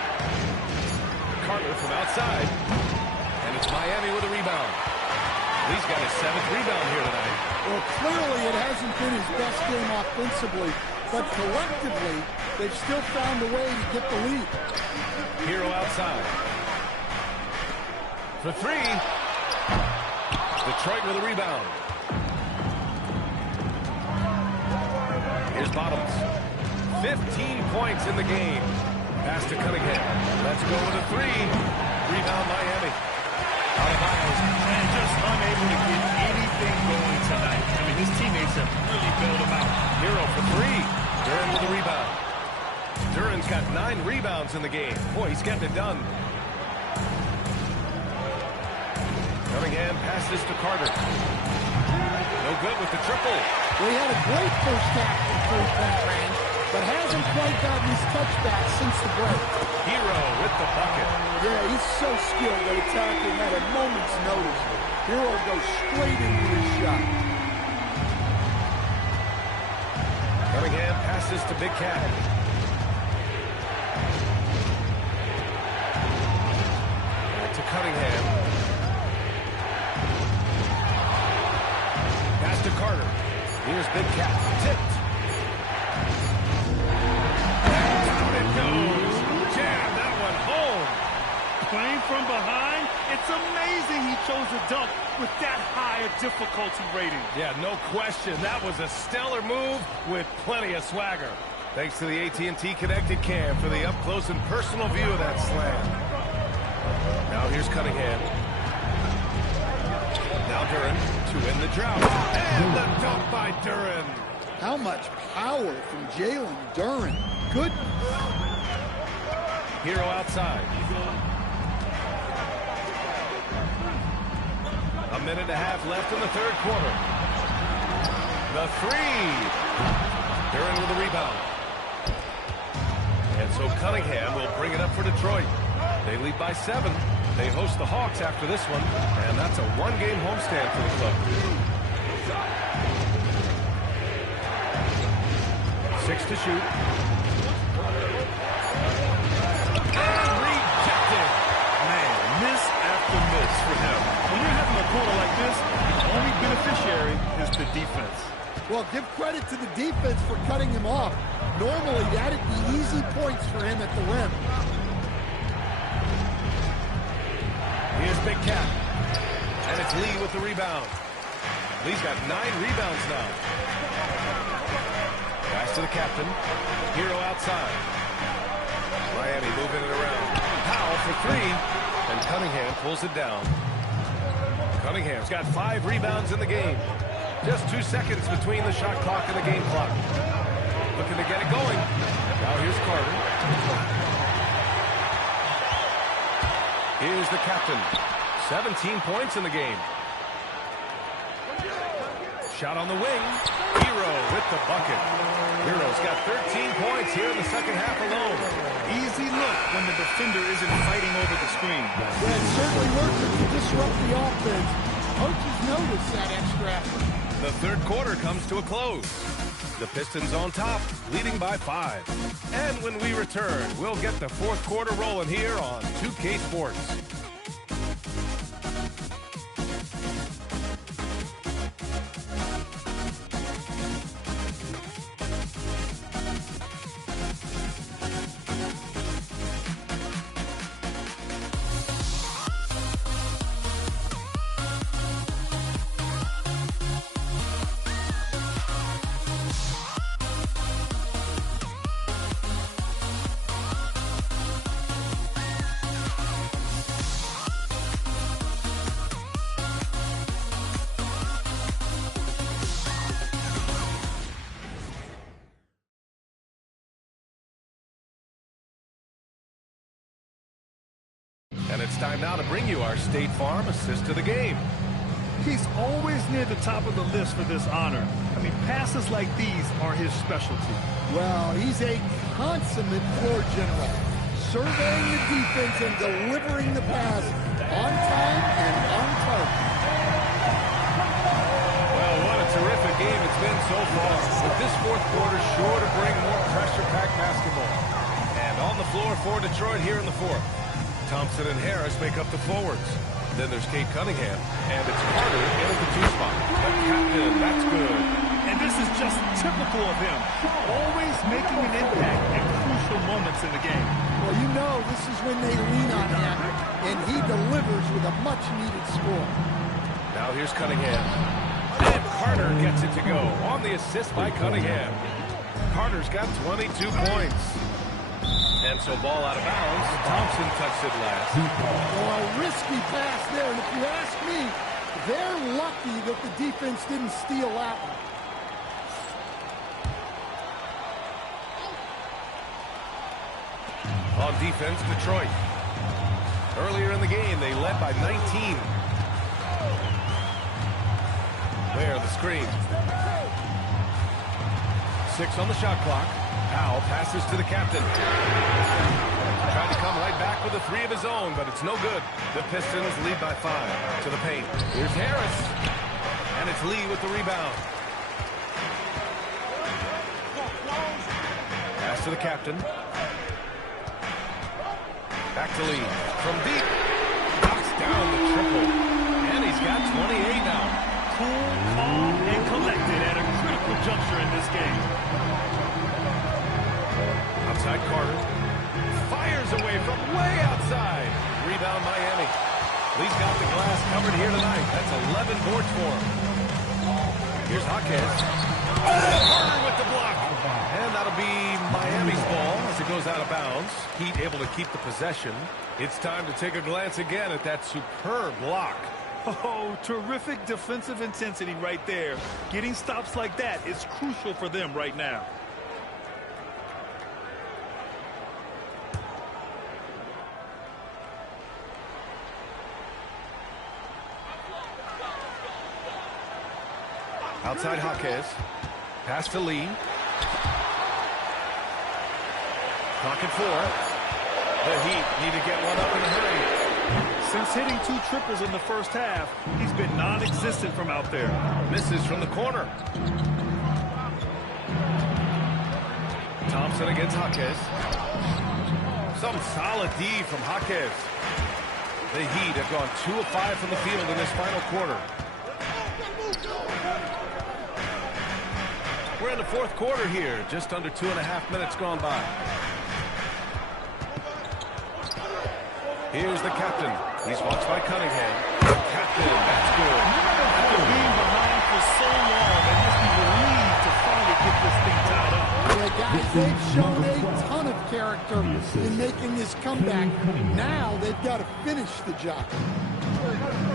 Carter from outside. And it's Miami with a rebound. He's got his 7th rebound here tonight. Well, clearly it hasn't been his best game offensively, but collectively, they've still found a way to get the lead. Hero outside. For 3. Detroit with a rebound. Here's Bottoms. 15 points in the game. Pass to Cunningham. Let's go with a 3. Rebound Miami. Out of bounds. And just unable to get anything going tonight. I mean, his teammates have really bailed him out. Hero for 3. Duran with a rebound. Duran's got 9 rebounds in the game. Boy, he's getting it done. Cunningham passes to Carter. No good with the triple. Well, he had a great first half from three-point range, but hasn't quite gotten his touchback since the break. Hero with the bucket. Yeah, he's so skilled at attacking at a moment's notice. Hero goes straight into his shot. Cunningham passes to Big Cat. Back to Cunningham. Pass to Carter. Here's Big Cat. Tipped. Down it goes. Jam that one home. Playing from behind, it's amazing he chose a dunk with that high a difficulty rating. Yeah, no question. That was a stellar move with plenty of swagger. Thanks to the AT&T Connected Cam for the up-close and personal view of that slam. Now here's Cunningham. Now Duran to win the drought. And the dunk by Duran. How much power from Jalen Duran. Good. Hero outside. A minute and a half left in the third quarter. The 3. Duran with the rebound. And so Cunningham will bring it up for Detroit. They lead by 7. They host the Hawks after this one, and that's a one-game homestand for the club. 6 to shoot. And rejected. Man, miss after miss for him. When you're having a quarter like this, the only beneficiary is the defense. Well, give credit to the defense for cutting him off. Normally, that'd be easy points for him at the rim. Here's Big Cat. And it's Lee with the rebound. Lee's got 9 rebounds now. Pass to the captain. Hero outside. Miami moving it around. Powell for 3. And Cunningham pulls it down. Cunningham's got 5 rebounds in the game. Just 2 seconds between the shot clock and the game clock. Looking to get it going. Now here's Carter. Here's the captain. 17 points in the game. Shot on the wing. Hero with the bucket. Hero's got 13 points here in the second half alone. Easy look when the defender isn't fighting over the screen. Yeah, it certainly works to disrupt the offense. Coaches notice that extra effort. The third quarter comes to a close. The Pistons on top, leading by 5. And when we return, we'll get the fourth quarter rolling here on 2K Sports. And it's time now to bring you our State Farm assist to the game. He's always near the top of the list for this honor. I mean, passes like these are his specialty. Well, he's a consummate floor general, surveying the defense and delivering the pass on time and on target. Well, what a terrific game it's been so far. But this fourth quarter sure to bring more pressure-packed basketball. And on the floor for Detroit here in the fourth. Thompson and Harris make up the forwards. Then there's Kate Cunningham, and it's Carter in at the 2 spot. The captain, that's good. And this is just typical of him, always making an impact at crucial moments in the game. Well, you know this is when they lean on him, and he delivers with a much-needed score. Now here's Cunningham. And Carter gets it to go on the assist by Cunningham. Carter's got 22 points. And so ball out of bounds. Thompson touched it last. Well, a risky pass there, and if you ask me, they're lucky that the defense didn't steal that one. On defense, Detroit. Earlier in the game, they led by 19. There, the screen. 6 on the shot clock. Powell passes to the captain. Trying to come right back with a 3 of his own, but it's no good. The Pistons lead by 5 to the paint. Here's Harris. And it's Lee with the rebound. Pass to the captain. Back to Lee. From deep. Knocks down the triple. And he's got 28 now. Cool, calm, and collected at a critical juncture in this game. Outside Carter. Fires away from way outside. Rebound Miami. Lee's got the glass covered here tonight. That's 11 boards for him. Here's Jaquez. Carter with the block. And that'll be Miami's ball as it goes out of bounds. Heat able to keep the possession. It's time to take a glance again at that superb block. Oh, terrific defensive intensity right there. Getting stops like that is crucial for them right now. Outside Jaquez. Pass to Lee. Clock at 4. The Heat need to get one up in a hurry. Since hitting 2 triples in the first half, he's been non-existent from out there. Misses from the corner. Thompson against Jaquez. Some solid D from Jaquez. The Heat have gone 2 of 5 from the field in this final quarter. We're in the 4th quarter here. Just under 2.5 minutes gone by. Here's the captain. He's watched by Cunningham. The captain, that's good. After being behind for so long, they must be relieved to finally get this thing tied up. Yeah, guys, they've shown a ton of character in making this comeback. Now they've got to finish the job.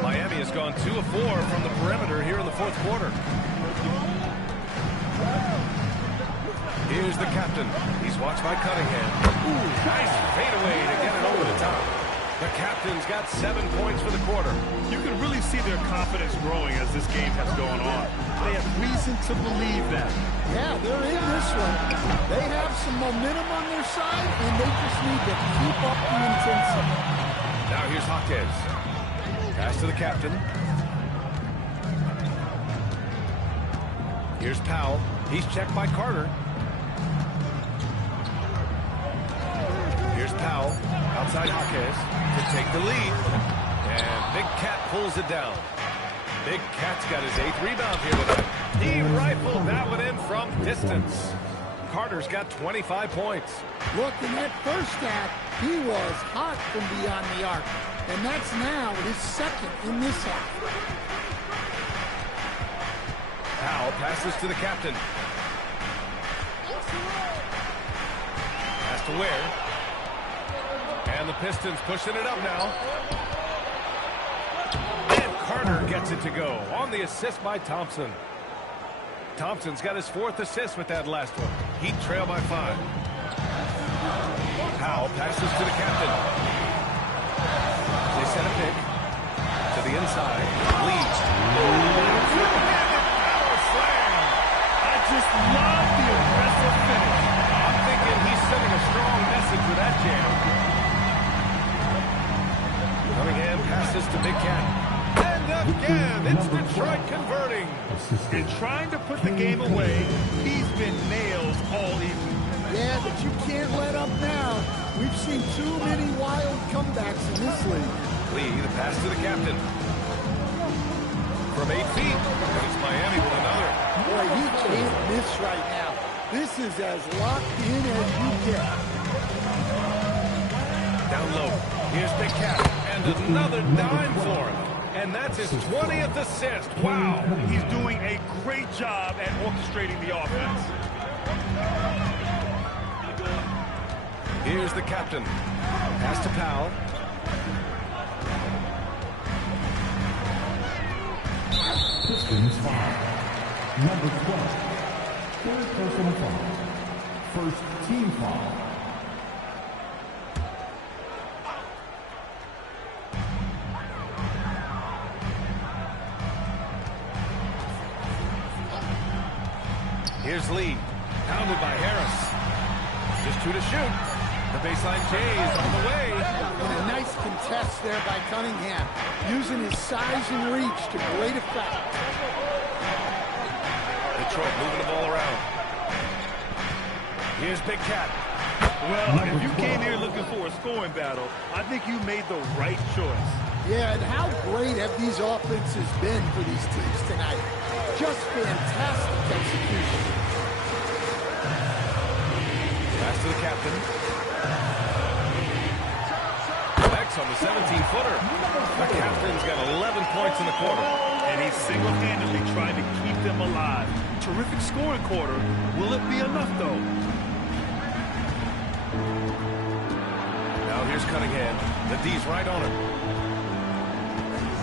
Miami has gone 2 of 4 from the perimeter here in the 4th quarter. Here's the captain. He's watched by Cunningham. Ooh, nice fadeaway to get it over the top. The captain's got 7 points for the quarter. You can really see their confidence growing as this game has gone on. They have reason to believe that. Yeah, they're in this one. They have some momentum on their side, and they just need to keep up the intensity. Now here's Jaquez. Pass to the captain. Here's Powell. He's checked by Carter. Here's Powell. Outside Jaquez to take the lead. And Big Cat pulls it down. Big Cat's got his 8th rebound here tonight. He rifled that one in from distance. Carter's got 25 points. Look, in that first half, he was hot from beyond the arc. And that's now his 2nd in this half. Powell passes to the captain. Pass to Ware. And the Pistons pushing it up now. And Carter gets it to go on the assist by Thompson. Thompson's got his 4th assist with that last one. Heat trail by 5. Powell passes to the captain. They set a pick to the inside. Leads. Power slam. I just love the aggressive finish. I'm thinking he's sending a strong message with that jam. Cunningham passes to Big Cat. And again, it's Detroit converting. And trying to put the game away, he's been nails all evening. Yeah, but you can't let up now. We've seen too many wild comebacks in this league. Lee, the pass to the captain. From 8 feet, and it's Miami with another. Boy, he can't miss right now. This is as locked in as you get. Down low. Here's Big Cat. And another dime for him. And that's his 20th assist. Wow. He's doing a great job at orchestrating the offense. Here's the captain. Pass to Powell. Pistons foul. Number 12. Third personal foul. First team foul. Here's Lee. Pounded by Harris. Just 2 to shoot. The baseline J is on the way. And a nice contest there by Cunningham, using his size and reach to great effect. Detroit moving the ball around. Here's Big Cat. Well, if you came here looking for a scoring battle, I think you made the right choice. Yeah, and how great have these offenses been for these teams tonight? Just fantastic execution. Pass to the captain. X on the 17-footer. The captain's got 11 points in the quarter. And he's single-handedly trying to keep them alive. Terrific scoring quarter. Will it be enough, though? Now here's Cunningham. The D's right on him.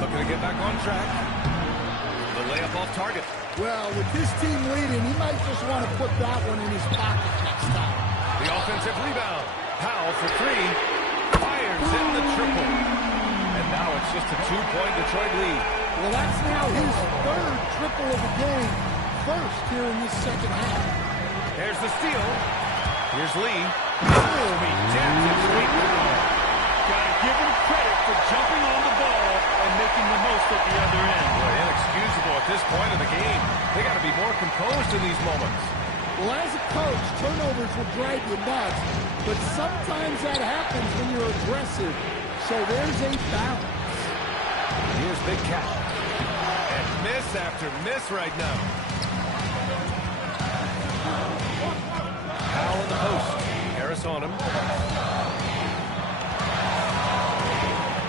Looking to get back on track. The layup off target. Well, with this team leading, he might just want to put that one in his pocket next time. The offensive rebound. Powell for 3. Fires in the triple. And now it's just a 2-point Detroit lead. Well, that's now his third triple of the game. First here in this second half. There's the steal. Here's Lee. Oh, he jams it sweet. Gotta give him credit for jumping on the ball and making the most at the other end. Boy, inexcusable at this point of the game. They got to be more composed in these moments. Well, as a coach, turnovers will drive you nuts, but sometimes that happens when you're aggressive. So there's a balance. Here's Big Cat. And miss after miss right now. Powell in the post. Harris on him.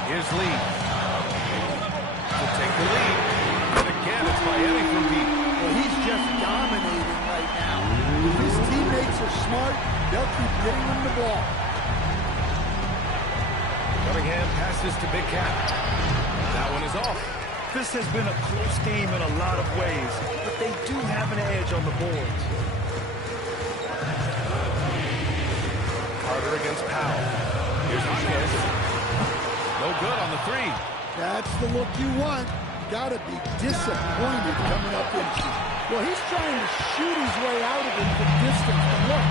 Here's Lee. To take the lead. And again, it's Miami from deep. Well, he's just dominating right now. If his teammates are smart, they'll keep getting him the ball. Cunningham passes to Big Cat. That one is off. This has been a close game in a lot of ways, but they do have an edge on the boards. Carter against Powell. Here's Hawkins. No good on the 3. That's the look you want. Gotta be disappointed coming up empty. Well, he's trying to shoot his way out of it from distance, but look,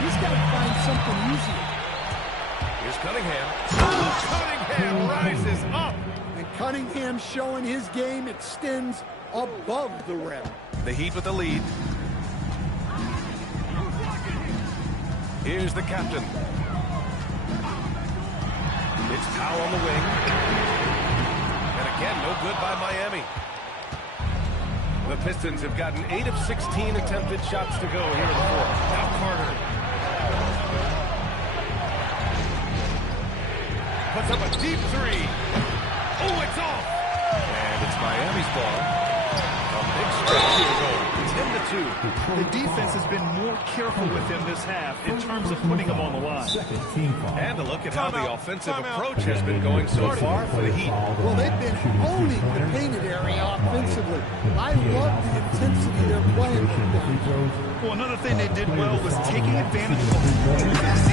he's got to find something easier. Here's Cunningham. Oh, Cunningham rises up. And Cunningham showing his game extends above the rim. The Heat with the lead. Here's the captain. It's Powell on the wing. And again, no good by Miami. The Pistons have gotten 8 of 16 attempted shots to go here in the fourth. Now Carter. Puts up a deep 3. Oh, it's off. And it's Miami's ball. A big stretch field goal. 10-2. The defense has been more careful with him this half in terms of putting him on the line. Second team foul. And a look at how the offensive approach has been going so far for the Heat. Well, they've been owning the painted area offensively. I love the intensity they're playing. Well, another thing they did well was taking advantage of the defense.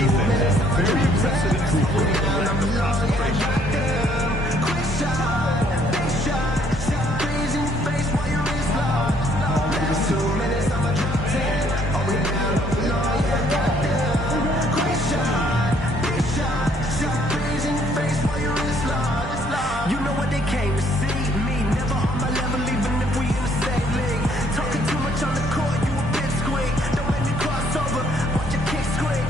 Very aggressive and exploiting the lack of concentration. You know what they came to see? Me, never on my level, even if we in the same league. Talking too much on the court, you a bit squeak. Don't make me cross over, watch your kick squeak.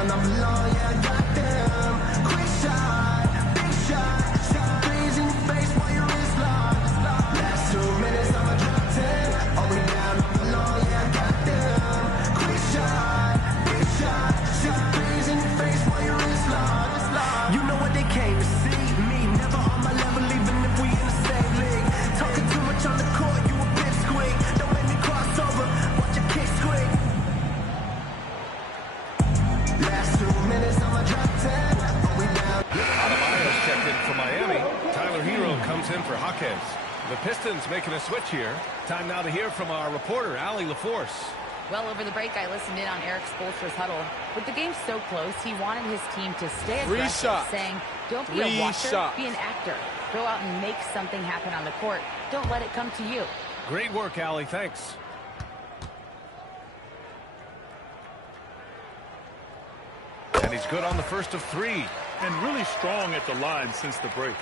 down, not for long, yeah, goddamn. Quick shot, big shot, shot threes in your face while your wrist locked. Last 2 minutes, I'ma drop 10. All we down, not for long, yeah, goddamn. Quick shot, big shot, shot threes in your face while your wrist locked. You know what they came to see? Me, never on my level, even if we in the same league. Talking too much on the court, you a bitch squeak. Don't make me cross over, watch your kick squeak. Last 2 minutes, I'ma drop 10. We down. Adebayo's checked in for Miami. Tyler Hero comes in for Jaquez. The Pistons making a switch here. Time now to hear from our reporter, Allie LaForce. Well, over the break, I listened in on Eric Spoelstra's huddle. With the game so close, he wanted his team to stay aggressive, saying, don't be a watcher, be an actor. Go out and make something happen on the court. Don't let it come to you. Great work, Allie. Thanks. And he's good on the first of 3. And really strong at the line since the break.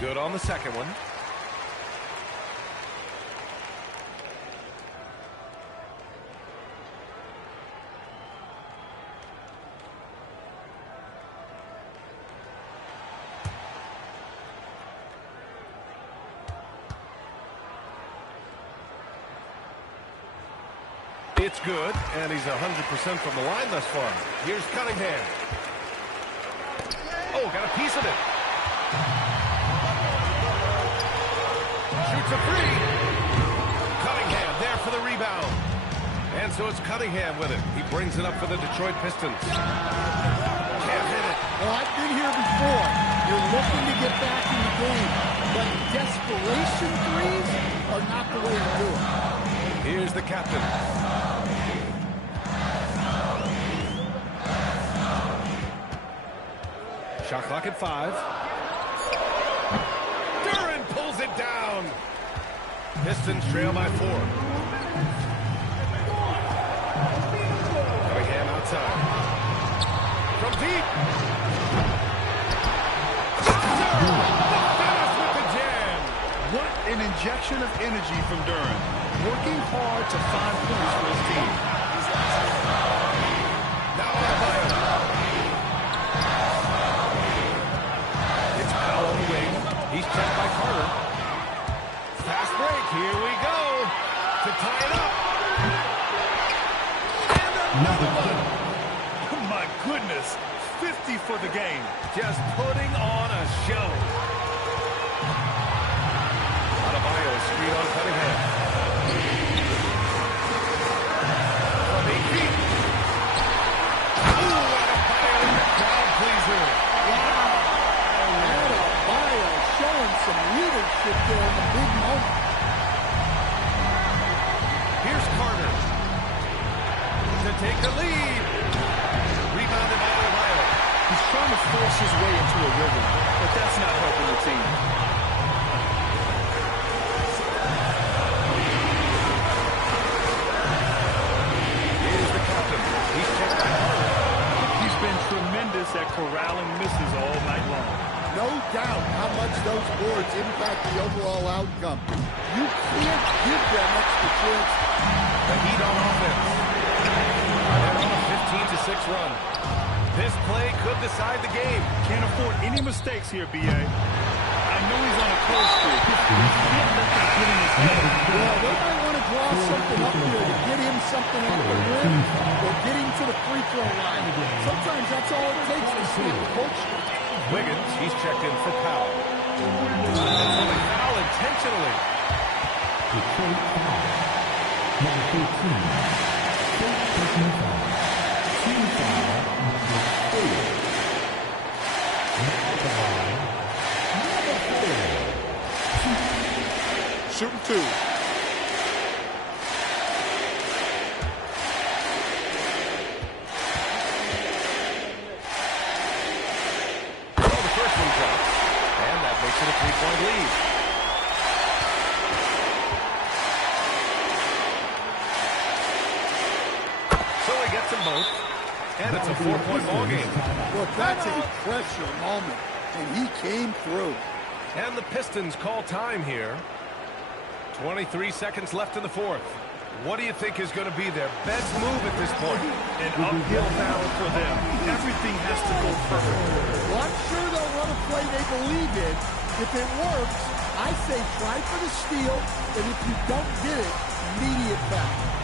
Good on the second one. It's good, and he's 100% from the line thus far. Here's Cunningham. Oh, got a piece of it. Shoots a 3. Cunningham there for the rebound. And so it's Cunningham with it. He brings it up for the Detroit Pistons. Can't hit it. Well, I've been here before. You're looking to get back in the game, but desperation threes are not the way to do it. Here's the captain. Shot clock at 5. Duran pulls it down. Pistons trail by 4. Cunningham outside. From deep. Finish with the jam. What an injection of energy from Duran. Working hard to find points for his team. Now Adebayo. It's Powell on the wing. He's checked by Carter. Fast break. Here we go. To tie it up. And another one. Oh my goodness. 50 for the game. Just putting on a show. Adebayo screen on Cunningham. From 8 feet. Ooh, Adebayo in the crowd pleaser. Wow. Adebayo showing some leadership there in the big moment. Here's Carter to take the lead. Rebounded by Adebayo. He's trying to force his way into a rhythm, but that's not helping the team. Here's the captain. He's checked by Carter. He's been tremendous at corralling misses all night long. No doubt how much those boards impact the overall outcome. You can't give them extra chances. The Heat on offense. They're on a 15-6 run. This play could decide the game. Can't afford any mistakes here, B.A. I know he's on a cold streak. He can't let that get in his head. Well, they might want to draw something up here to get him something at the rim or get him to the free throw line. Sometimes that's all it takes to snap a cold streak. Wiggins, he's checked in for Powell. And so they foul intentionally. Detroit foul. Number 13. First personal foul. Team foul number 4. At the line, number 4. Shooting 2. Makes it a 3-point lead. And it's a 4-point ball game. Look, that's a pressure moment, and he came through. And the Pistons call time here. 23 seconds left in the fourth. What do you think is going to be their best move at this point? An uphill battle for them. Everything has to go perfect. Well, I'm sure they'll run a play they believe in. If it works, I say try for the steal, and if you don't get it, immediate foul.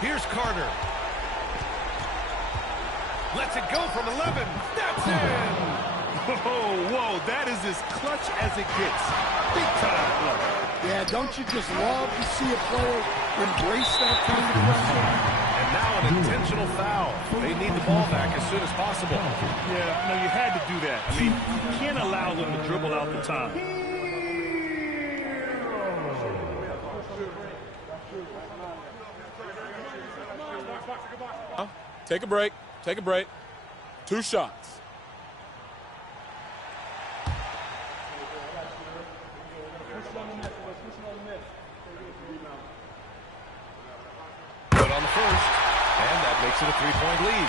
Here's Carter. Lets it go from 11. That's in. Whoa, that is as clutch as it gets. Big time play. Yeah, don't you just love to see a player embrace that kind of pressure? And now an intentional foul. They need the ball back as soon as possible. Yeah, no, you had to do that. I mean, you can't allow them to dribble out the time. Take a break. Take a break. 2 shots. Good on the first. And that makes it a 3-point lead.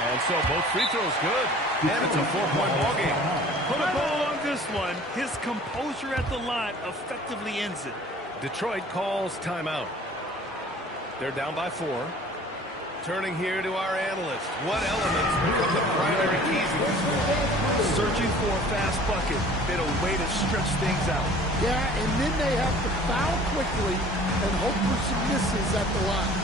And so both free throws good. And it's a 4-point ball game. Put a bowl on this one. His composure at the line effectively ends it. Detroit calls timeout. They're down by 4. Turning here to our analyst. What elements become the primary keys in this one? Searching for a fast bucket. Been a way to stretch things out. Yeah, and then they have to foul quickly and hope for some misses at the line.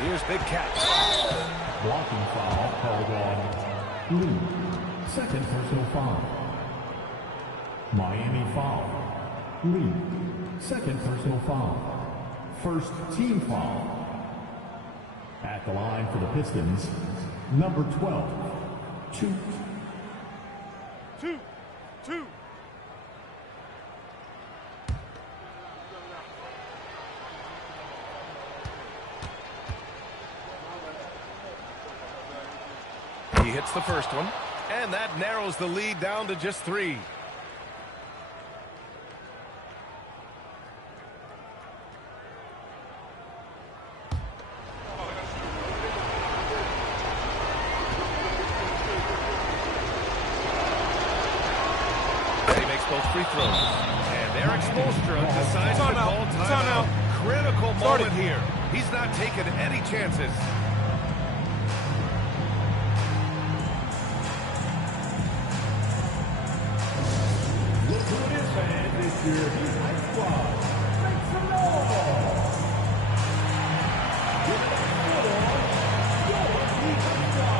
Here's Big Cat. Blocking foul called on Lee. Second personal foul. Miami foul. Lee. Second personal foul. First team foul. At the line for the Pistons, number 12. 2. hits the first one, and that narrows the lead down to just 3. He makes both free throws. And Eric Spoelstra decides to call timeout. Critical moment here. He's not taking any chances. Look who it is, fans. It's your high squad. Make some noise. Give it up for your defense squad.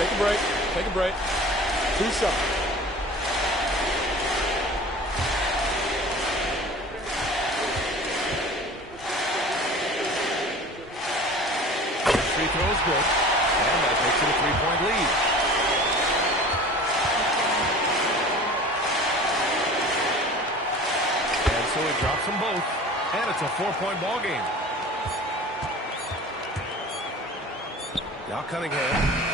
Take a break. Take a break. Do something. Free throw is good. And that makes it a 3-point lead. And so he drops them both. And it's a 4-point ball game. Now Cunningham.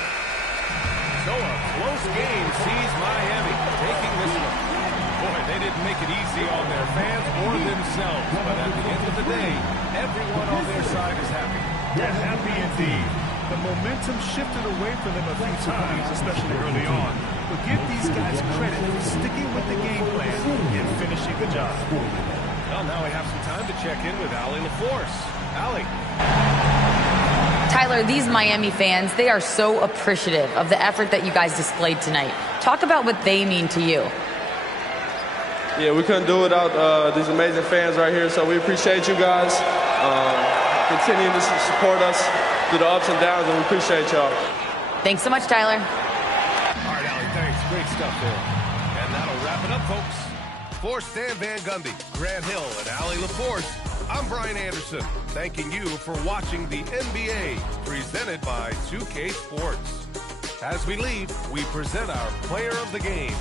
So a close game sees Miami taking this one. Boy, they didn't make it easy on their fans or themselves. But at the end of the day, everyone on their side is happy. They're happy indeed. The momentum shifted away from them a few times, especially early on. But give these guys credit for sticking with the game plan and finishing the job. Well, now we have some time to check in with Allie LaForce. Allie. Tyler, these Miami fans, they are so appreciative of the effort that you guys displayed tonight. Talk about what they mean to you. Yeah, we couldn't do it without these amazing fans right here, so we appreciate you guys. Continuing to support us through the ups and downs, and we appreciate y'all. Thanks so much, Tyler. All right, Allie, thanks. Great stuff there. And that'll wrap it up, folks. For Stan Van Gundy, Grant Hill, and Allie LaForce, I'm Brian Anderson, thanking you for watching the NBA, presented by 2K Sports. As we leave, we present our player of the game.